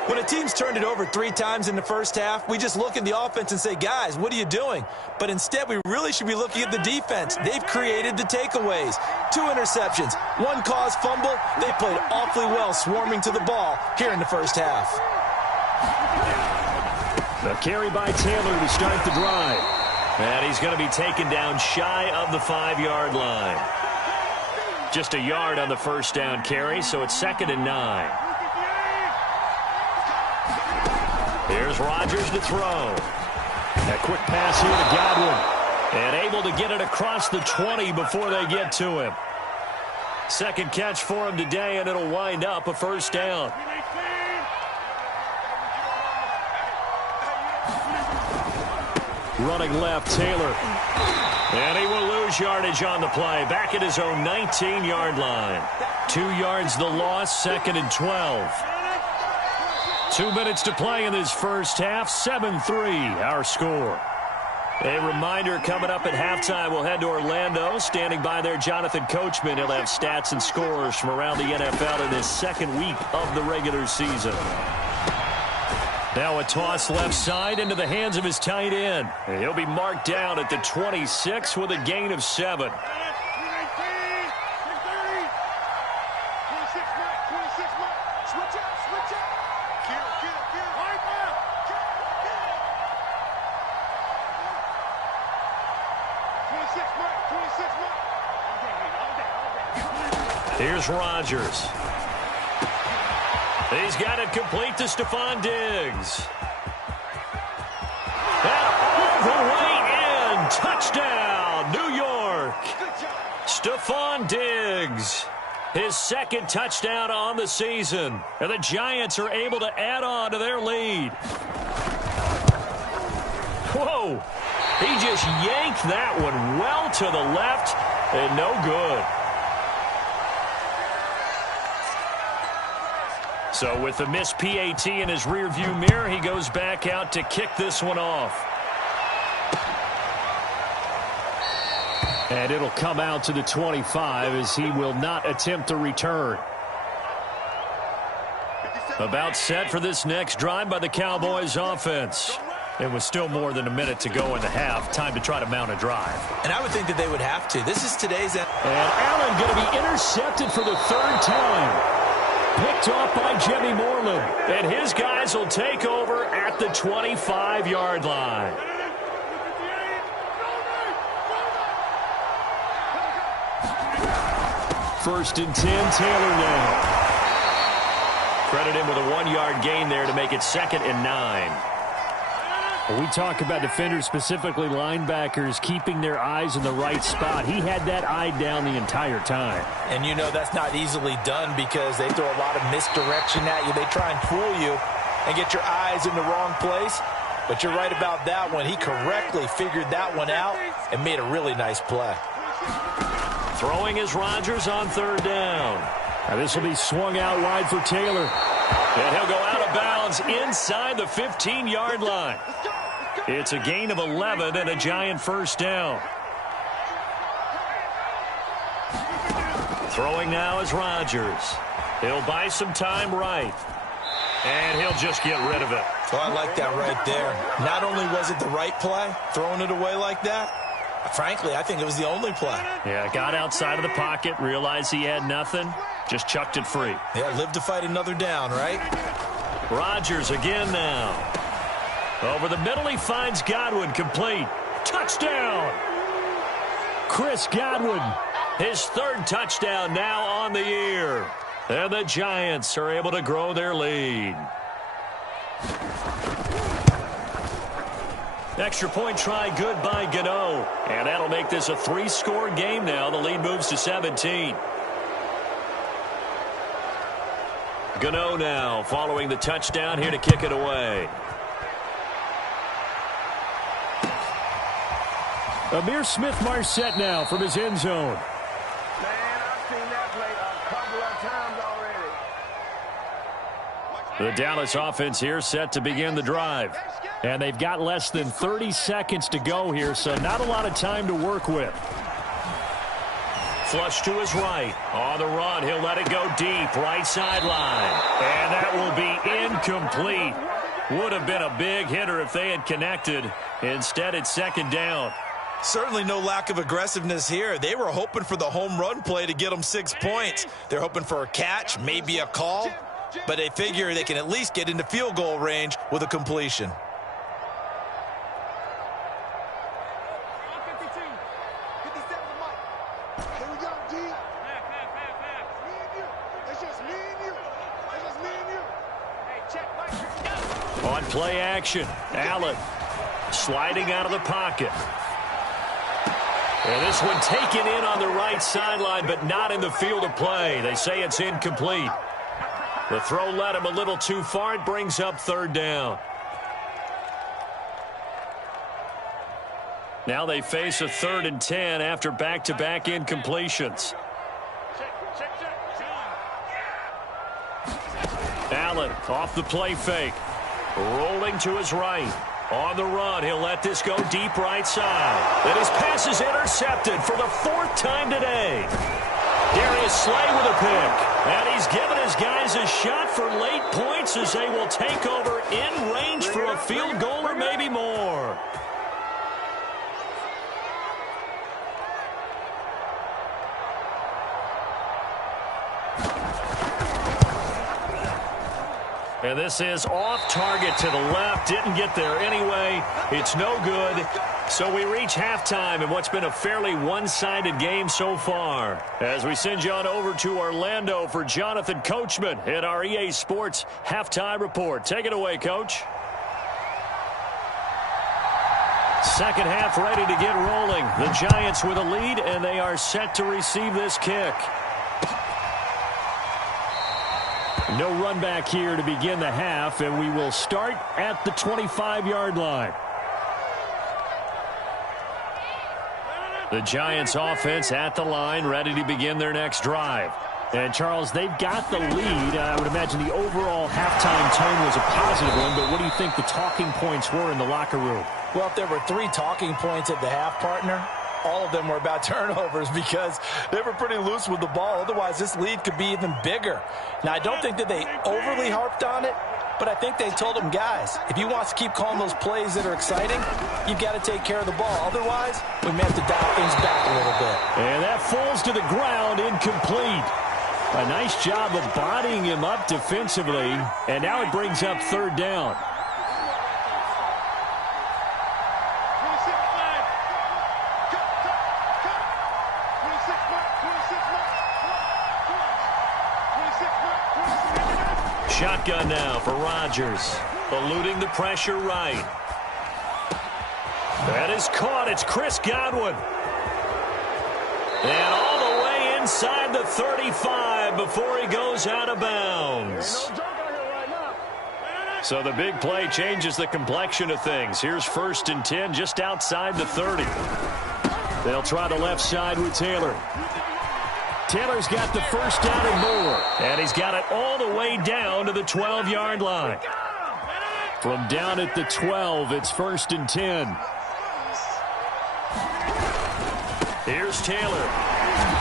When a team's turned it over 3 times in the first half, we just look at the offense and say, guys, what are you doing? But instead, we really should be looking at the defense. They've created the takeaways. 2 interceptions, 1 caused fumble. They played awfully well swarming to the ball here in the first half. The carry by Taylor to start the drive. And he's going to be taken down shy of the 5-yard line. Just a yard on the first down carry, so it's 2nd and 9. Here's Rodgers to throw. A quick pass here to Godwin. And able to get it across the 20 before they get to him. Second catch for him today, and it'll wind up a first down. Running left, Taylor. And he will lose yardage on the play. Back at his own 19-yard line. 2 yards the loss, 2nd and 12. 2 minutes to play in this first half. 7-3 our score. A reminder coming up at halftime, we'll head to Orlando. Standing by there, Jonathan Coachman. He'll have stats and scores from around the NFL in this second week of the regular season. Now a toss left side into the hands of his tight end. And he'll be marked down at the 26 with a gain of 7. Here's Rodgers. He's got it complete to Stephon Diggs. And all the way in. Touchdown, New York. Stephon Diggs. His 2nd touchdown on the season. And the Giants are able to add on to their lead. Whoa. He just yanked that one well to the left and no good. So with the missed PAT in his rearview mirror, he goes back out to kick this one off. And it'll come out to the 25 as he will not attempt to return. About set for this next drive by the Cowboys offense. It was still more than a minute to go in the half. Time to try to mount a drive. And I would think that they would have to. This is today's end. And Allen going to be intercepted for the 3rd time. Picked off by Jimmy Moreland. And his guys will take over at the 25-yard line. First and 10, Taylor now. Credit him with a 1-yard gain there to make it 2nd and 9. When we talk about defenders, specifically linebackers, keeping their eyes in the right spot, he had that eye down the entire time. And you know that's not easily done because they throw a lot of misdirection at you. They try and fool you and get your eyes in the wrong place. But you're right about that one. He correctly figured that one out and made a really nice play. Throwing is Rodgers on 3rd down. Now this will be swung out wide for Taylor. And he'll go out of bounds inside the 15-yard line. It's a gain of 11 and a Giant first down. Throwing now is Rodgers. He'll buy some time right. And he'll just get rid of it. So I like that right there. Not only was it the right play, throwing it away like that, frankly, I think it was the only play. Yeah, got outside of the pocket, realized he had nothing, just chucked it free. Yeah, live to fight another down, right? Rodgers again now. Over the middle, he finds Godwin, complete. Touchdown! Chris Godwin, his third touchdown now on the year. And the Giants are able to grow their lead. Extra point try good by Gano. And that'll make this a 3-score game now. The lead moves to 17. Gano now following the touchdown here to kick it away. Amir Smith-Marset now from his end zone. The Dallas offense here set to begin the drive. And they've got less than 30 seconds to go here, so not a lot of time to work with. Flush to his right. On the run, he'll let it go deep, right sideline. And that will be incomplete. Would have been a big hitter if they had connected. Instead, it's second down. Certainly no lack of aggressiveness here. They were hoping for the home run play to get them 6 points. They're hoping for a catch, maybe a call. But they figure they can at least get into field goal range with a completion. On play action, Allen sliding out of the pocket. And this one taken in on the right sideline, but not in the field of play. They say it's incomplete. The throw led him a little too far. It brings up third down. Now they face a 3rd and 10 after back-to-back incompletions. Allen off the play fake. Rolling to his right. On the run, he'll let this go deep right side. And his pass is intercepted for the 4th time today. Darius Slay with a pick. And he's given his guys a shot for late points as they will take over in range for a field goal or maybe more. And this is off target to the left. Didn't get there anyway. It's no good. So we reach halftime in what's been a fairly one-sided game so far. As we send you on over to Orlando for Jonathan Coachman at our EA Sports Halftime Report. Take it away, Coach. Second half ready to get rolling. The Giants with a lead, and they are set to receive this kick. No run back here to begin the half, and we will start at the 25-yard line. The Giants offense at the line, ready to begin their next drive. And, Charles, they've got the lead. I would imagine the overall halftime tone was a positive one, but what do you think the talking points were in the locker room? Well, if there were 3 talking points at the half, partner, all of them were about turnovers because they were pretty loose with the ball. Otherwise, this lead could be even bigger. Now, I don't think that they overly harped on it, but I think they told them, guys, if you want to keep calling those plays that are exciting, you've got to take care of the ball. Otherwise, we may have to dial things back a little bit. And that falls to the ground, incomplete. A nice job of bodying him up defensively, and now it brings up third down. Shotgun now for Rodgers. Eluding the pressure right. That is caught. It's Chris Godwin. And all the way inside the 35 before he goes out of bounds. So the big play changes the complexion of things. Here's 1st and 10 just outside the 30. They'll try the left side with Taylor. Taylor's got the first down and more. And he's got it all the way down to the 12-yard line. From down at the 12, it's 1st and 10. Here's Taylor.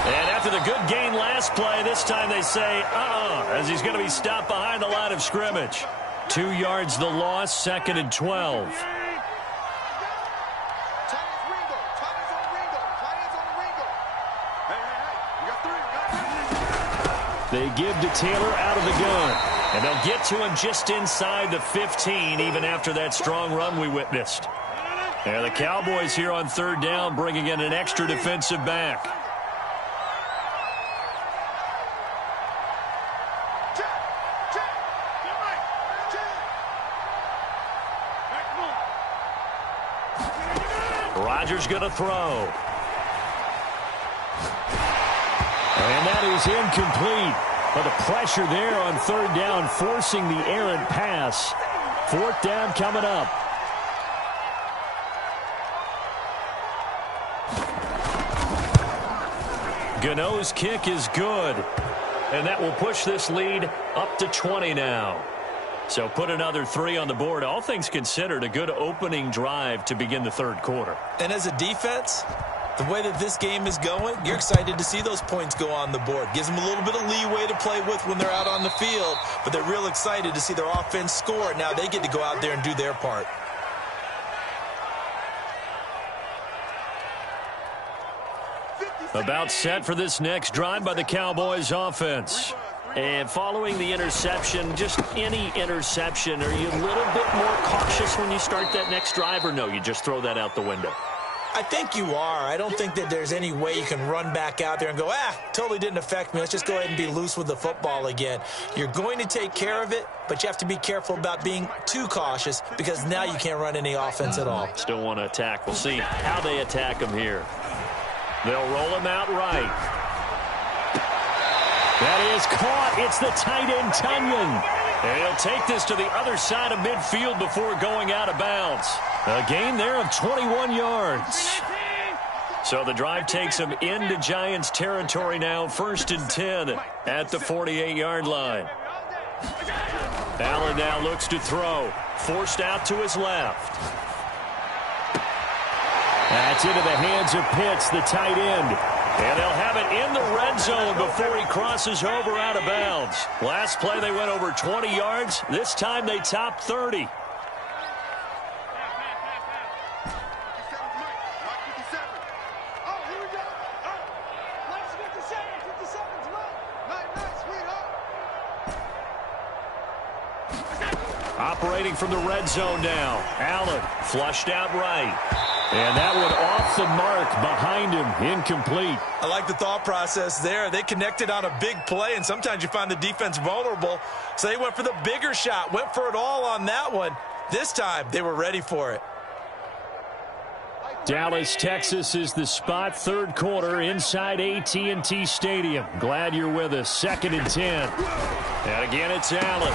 And after the good gain last play, this time they say, as he's going to be stopped behind the line of scrimmage. 2 yards the loss, 2nd and 12. They give to Taylor out of the gun. And they'll get to him just inside the 15, even after that strong run we witnessed. And the Cowboys here on 3rd down, bringing in an extra defensive back. Rodgers going to throw. And that is incomplete. But the pressure there on 3rd down, forcing the errant pass. 4th down coming up. Gano's kick is good. And that will push this lead up to 20 now. So put another 3 on the board. All things considered, a good opening drive to begin the 3rd quarter. And as a defense, the way that this game is going, you're excited to see those points go on the board. Gives them a little bit of leeway to play with when they're out on the field, but they're real excited to see their offense score. Now they get to go out there and do their part. About set for this next drive by the Cowboys offense. And following the interception, just any interception, are you a little bit more cautious when you start that next drive, or no, you just throw that out the window? I think you are. I don't think that there's any way you can run back out there and go, totally didn't affect me. Let's just go ahead and be loose with the football again. You're going to take care of it, but you have to be careful about being too cautious because now you can't run any offense at all. Still want to attack. We'll see how they attack him here. They'll roll him out right. That is caught. It's the tight end, Tunyon. And he'll take this to the other side of midfield before going out of bounds. A gain there of 21 yards. So the drive takes him into Giants territory now. 1st and 10 at the 48-yard line. Allen now looks to throw. Forced out to his left. That's into the hands of Pitts, the tight end. And they'll have it in the red zone before he crosses over out of bounds. Last play they went over 20 yards. This time they topped 30. Operating from the red zone now. Allen flushed out right. And that one off the mark behind him, incomplete. I like the thought process there. They connected on a big play, and sometimes you find the defense vulnerable. So they went for the bigger shot, went for it all on that one. This time, they were ready for it. Dallas, Texas is the spot. 3rd quarter inside AT&T Stadium. Glad you're with us. 2nd and 10. And again, it's Allen.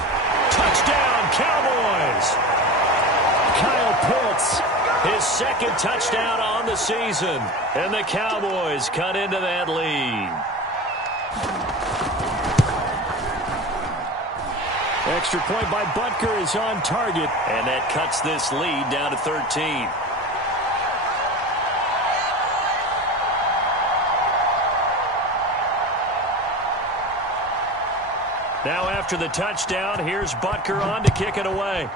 Touchdown, Cowboys! Kyle Pitts, his 2nd touchdown on the season. And the Cowboys cut into that lead. Extra point by Butker is on target. And that cuts this lead down to 13. Now after the touchdown, here's Butker on to kick it away.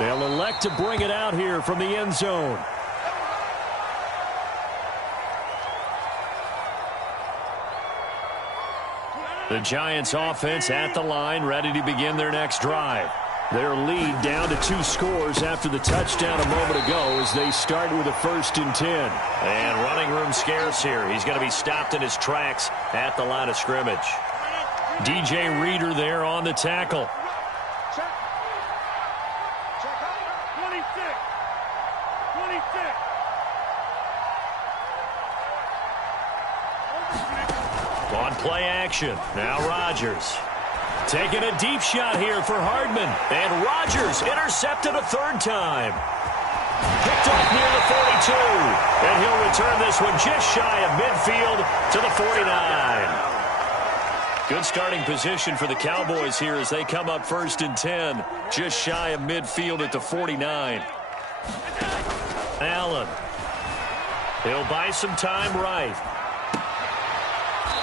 They'll elect to bring it out here from the end zone. The Giants offense at the line, ready to begin their next drive. Their lead down to 2 scores after the touchdown a moment ago as they start with a 1st and 10. And running room scarce here. He's going to be stopped in his tracks at the line of scrimmage. DJ Reader there on the tackle. On play action. Now Rodgers. Taking a deep shot here for Hardman. And Rodgers intercepted a 3rd time. Picked off near the 42. And he'll return this one just shy of midfield to the 49. Good starting position for the Cowboys here as they come up 1st and 10. Just shy of midfield at the 49. Allen. He'll buy some time right.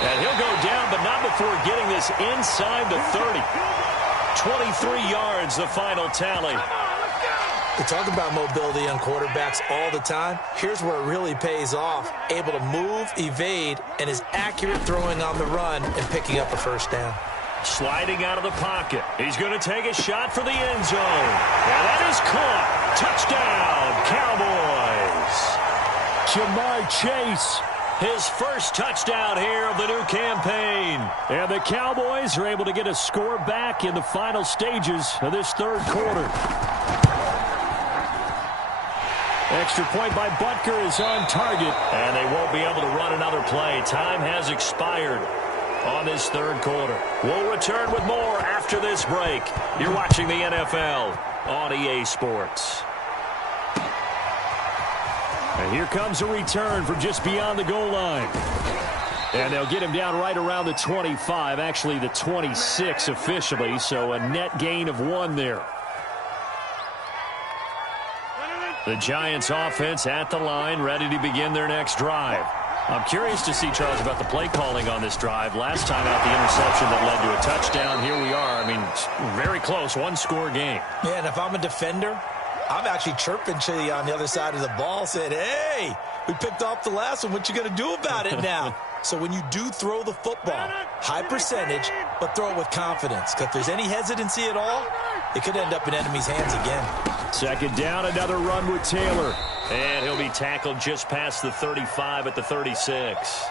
And he'll go down, but not before getting this inside the 30. 23 yards, the final tally. We talk about mobility on quarterbacks all the time. Here's where it really pays off. Able to move, evade, and is accurate throwing on the run and picking up a first down. Sliding out of the pocket. He's going to take a shot for the end zone. And that is caught. Touchdown, Cowboys. Jamar Chase. His first touchdown here of the new campaign. And the Cowboys are able to get a score back in the final stages of this 3rd quarter. Extra point by Butker is on target. And they won't be able to run another play. Time has expired on this 3rd quarter. We'll return with more after this break. You're watching the NFL on EA Sports. And here comes a return from just beyond the goal line. And they'll get him down right around the 25, actually the 26 officially, so a net gain of 1 there. The Giants offense at the line, ready to begin their next drive. I'm curious to see, Charles, about the play calling on this drive. Last time out, the interception that led to a touchdown. Here we are. I mean, very close, 1-score game. Man, if I'm a defender, I'm actually chirping to you on the other side of the ball, saying, hey, we picked off the last one. What you going to do about it now? So when you do throw the football, high percentage, but throw it with confidence. Because if there's any hesitancy at all, it could end up in enemy's hands again. 2nd down, another run with Taylor. And he'll be tackled just past the 35 at the 36.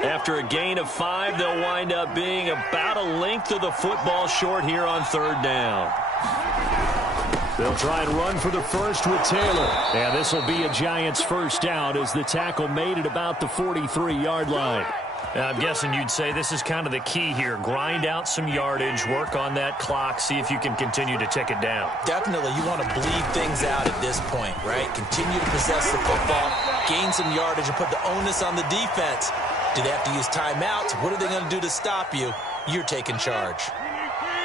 After a gain of 5, they'll wind up being about a length of the football short here on 3rd down. They'll try and run for the first with Taylor. And this will be a Giants first down as the tackle made at about the 43-yard line. I'm guessing you'd say this is kind of the key here. Grind out some yardage, work on that clock, see if you can continue to tick it down. Definitely. You want to bleed things out at this point, right? Continue to possess the football, gain some yardage, and put the onus on the defense. Do they have to use timeouts? What are they going to do to stop you? You're taking charge.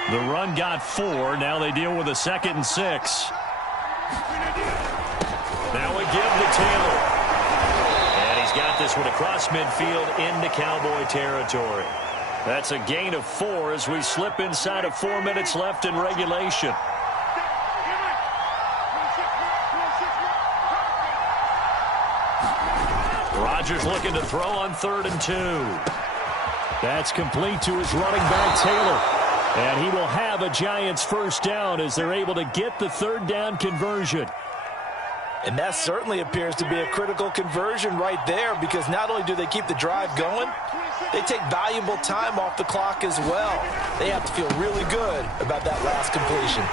The run got 4. Now they deal with a 2nd and 6. Now we give to Taylor. And he's got this one across midfield into Cowboy territory. That's a gain of 4 as we slip inside of 4 minutes left in regulation. Rodgers looking to throw on 3rd and 2. That's complete to his running back, Taylor. And he will have a Giants first down as they're able to get the 3rd down conversion. And that certainly appears to be a critical conversion right there, because not only do they keep the drive going, they take valuable time off the clock as well. They have to feel really good about that last completion.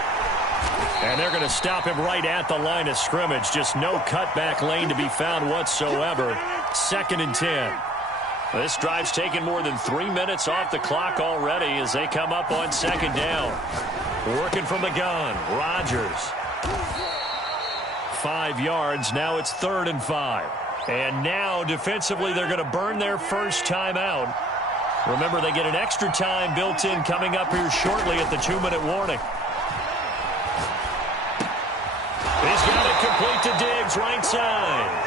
And they're going to stop him right at the line of scrimmage. Just no cutback lane to be found whatsoever. 2nd and 10. This drive's taken more than 3 minutes off the clock already as they come up on 2nd down. Working from the gun, Rodgers. 5 yards, now it's 3rd and 5. And now defensively they're going to burn their first timeout. Remember, they get an extra time built in coming up here shortly at the 2-minute warning. He's got it complete to Diggs, right side.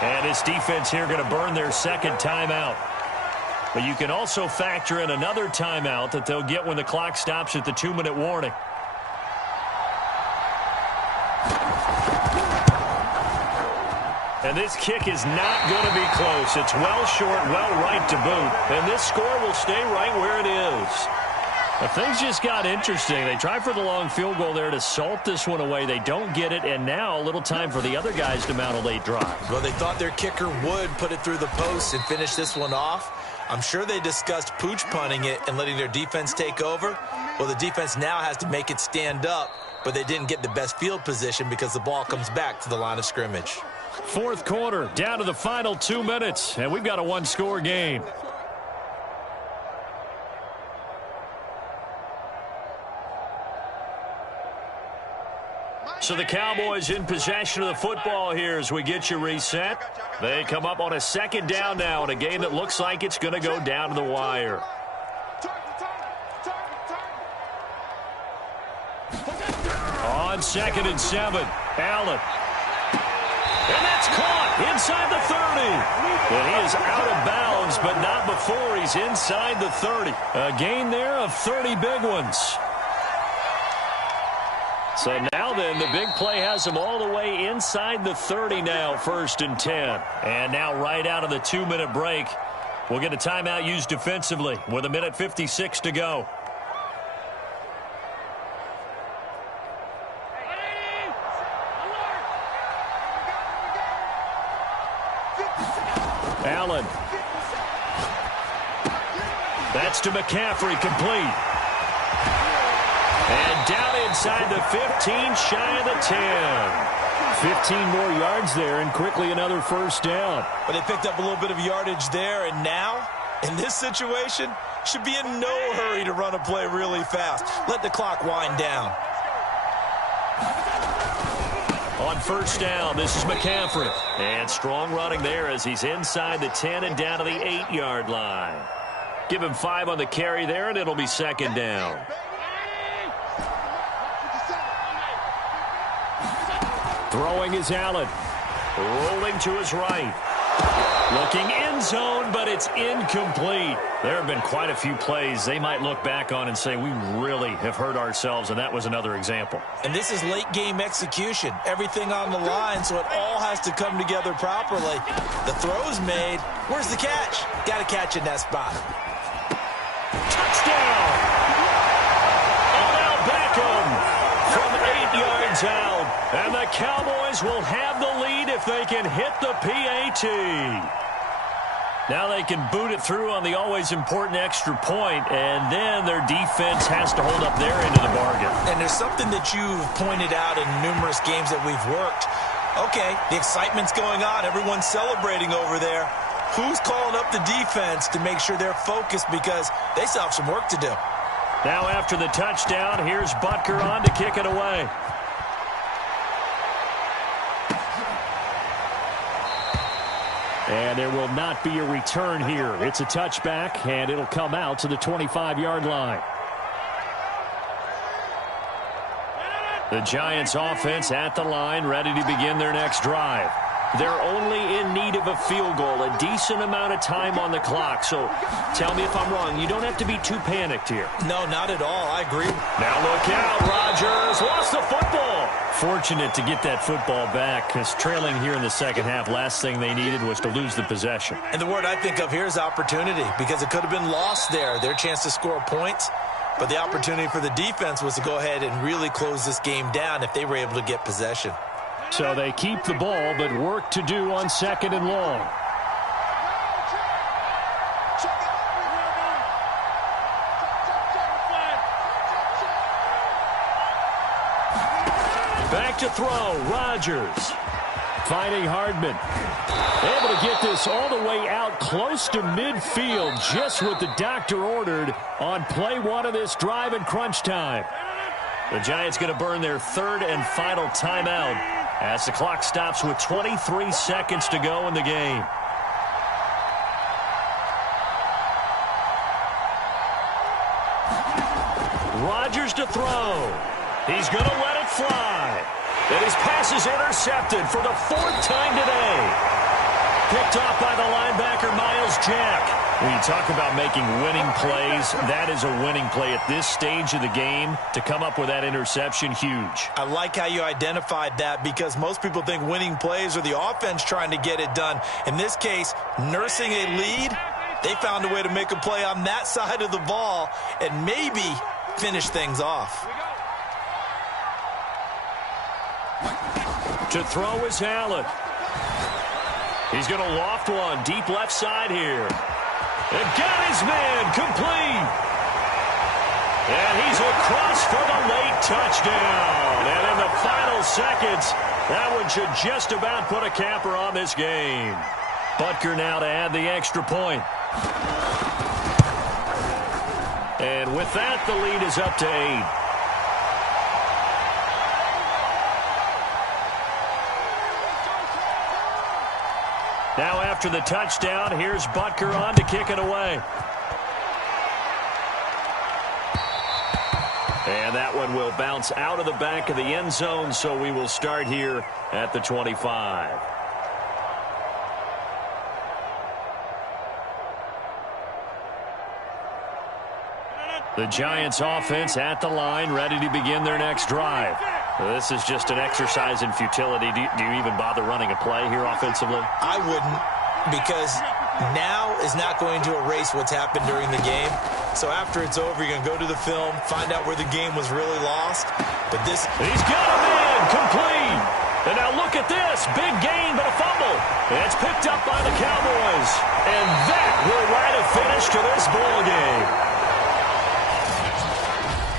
And his defense here going to burn their 2nd timeout. But you can also factor in another timeout that they'll get when the clock stops at the 2-minute warning. And this kick is not going to be close. It's well short, well right to boot. And this score will stay right where it is. But things just got interesting. They tried for the long field goal there to salt this one away. They don't get it, and now a little time for the other guys to mount a late drive. Well, they thought their kicker would put it through the post and finish this one off. I'm sure they discussed pooch punting it and letting their defense take over. Well, the defense now has to make it stand up, but they didn't get the best field position because the ball comes back to the line of scrimmage. 4th quarter, down to the final 2 minutes, and we've got a 1-score game. So the Cowboys in possession of the football here as we get you reset. They come up on a second down now in a game that looks like it's going to go down to the wire. On 2nd and 7, Allen. And that's caught inside the 30. And he is out of bounds, but not before he's inside the 30. A gain there of 30 big ones. So now then, the big play has him all the way inside the 30 now, 1st and 10. And now right out of the 2-minute break, we'll get a timeout used defensively with 1:56 to go. Allen. That's to McCaffrey, complete. And down inside the 15, shy of the 10. 15 more yards there, and quickly another 1st down. But they picked up a little bit of yardage there, and now, in this situation, should be in no hurry to run a play really fast. Let the clock wind down. On 1st down, this is McCaffrey. And strong running there as he's inside the 10 and down to the 8-yard line. Give him 5 on the carry there, and it'll be 2nd down. Throwing is Allen. Rolling to his right. Looking end zone, but it's incomplete. There have been quite a few plays they might look back on and say, we really have hurt ourselves, and that was another example. And this is late-game execution. Everything on the line, so it all has to come together properly. The throw's made. Where's the catch? Got to catch in that spot. Touchdown! Odell Beckham from 8 yards out. And the Cowboys will have the lead if they can hit the PAT. Now they can boot it through on the always important extra point, and then their defense has to hold up their end of the bargain. And there's something that you've pointed out in numerous games that we've worked. Okay, the excitement's going on. Everyone's celebrating over there. Who's calling up the defense to make sure they're focused, because they still have some work to do. Now after the touchdown, here's Butker on to kick it away. And there will not be a return here. It's a touchback, and it'll come out to the 25-yard line. The Giants offense at the line, ready to begin their next drive. They're only in need of a field goal, a decent amount of time on the clock. So tell me if I'm wrong. You don't have to be too panicked here. No, not at all. I agree. Now look out. Rodgers lost the football. Fortunate to get that football back, because trailing here in the second half, last thing they needed was to lose the possession. And the word I think of here is opportunity, because it could have been lost there. Their chance to score points. But the opportunity for the defense was to go ahead and really close this game down if they were able to get possession. So they keep the ball, but work to do on 2nd and long. Back to throw, Rodgers. Finding Hardman. Able to get this all the way out close to midfield, just what the doctor ordered on play 1 of this drive in crunch time. The Giants going to burn their 3rd and final timeout as the clock stops with 23 seconds to go in the game. Rodgers to throw. He's going to let it fly. And his pass is intercepted for the 4th time today. Picked off by the linebacker, Myles Jack. When you talk about making winning plays, that is a winning play at this stage of the game. To come up with that interception, huge. I like how you identified that, because most people think winning plays are the offense trying to get it done. In this case, nursing a lead, they found a way to make a play on that side of the ball and maybe finish things off. To throw is Allen. He's going to loft one deep left side here. And got his man complete. And he's across for the late touchdown. And in the final seconds, that one should just about put a capper on this game. Butker now to add the extra point. And with that, the lead is up to 8. after the touchdown. Here's Butker on to kick it away. And that one will bounce out of the back of the end zone, so we will start here at the 25. The Giants offense at the line, ready to begin their next drive. This is just an exercise in futility. Do you even bother running a play here offensively? I wouldn't, because now is not going to erase what's happened during the game. So after it's over, you're going to go to the film, find out where the game was really lost. But this... He's got a man, complete. And now look at this. Big gain, but a fumble. It's picked up by the Cowboys. And that will write a finish to this ball game.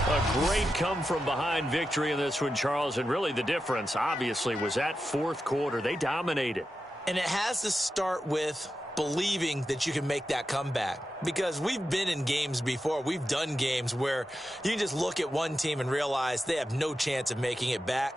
A great come-from-behind victory in this one, Charles. And really the difference, obviously, was that fourth quarter. They dominated. And it has to start with believing that you can make that comeback. Because we've been in games before. We've done games where you can just look at one team and realize they have no chance of making it back.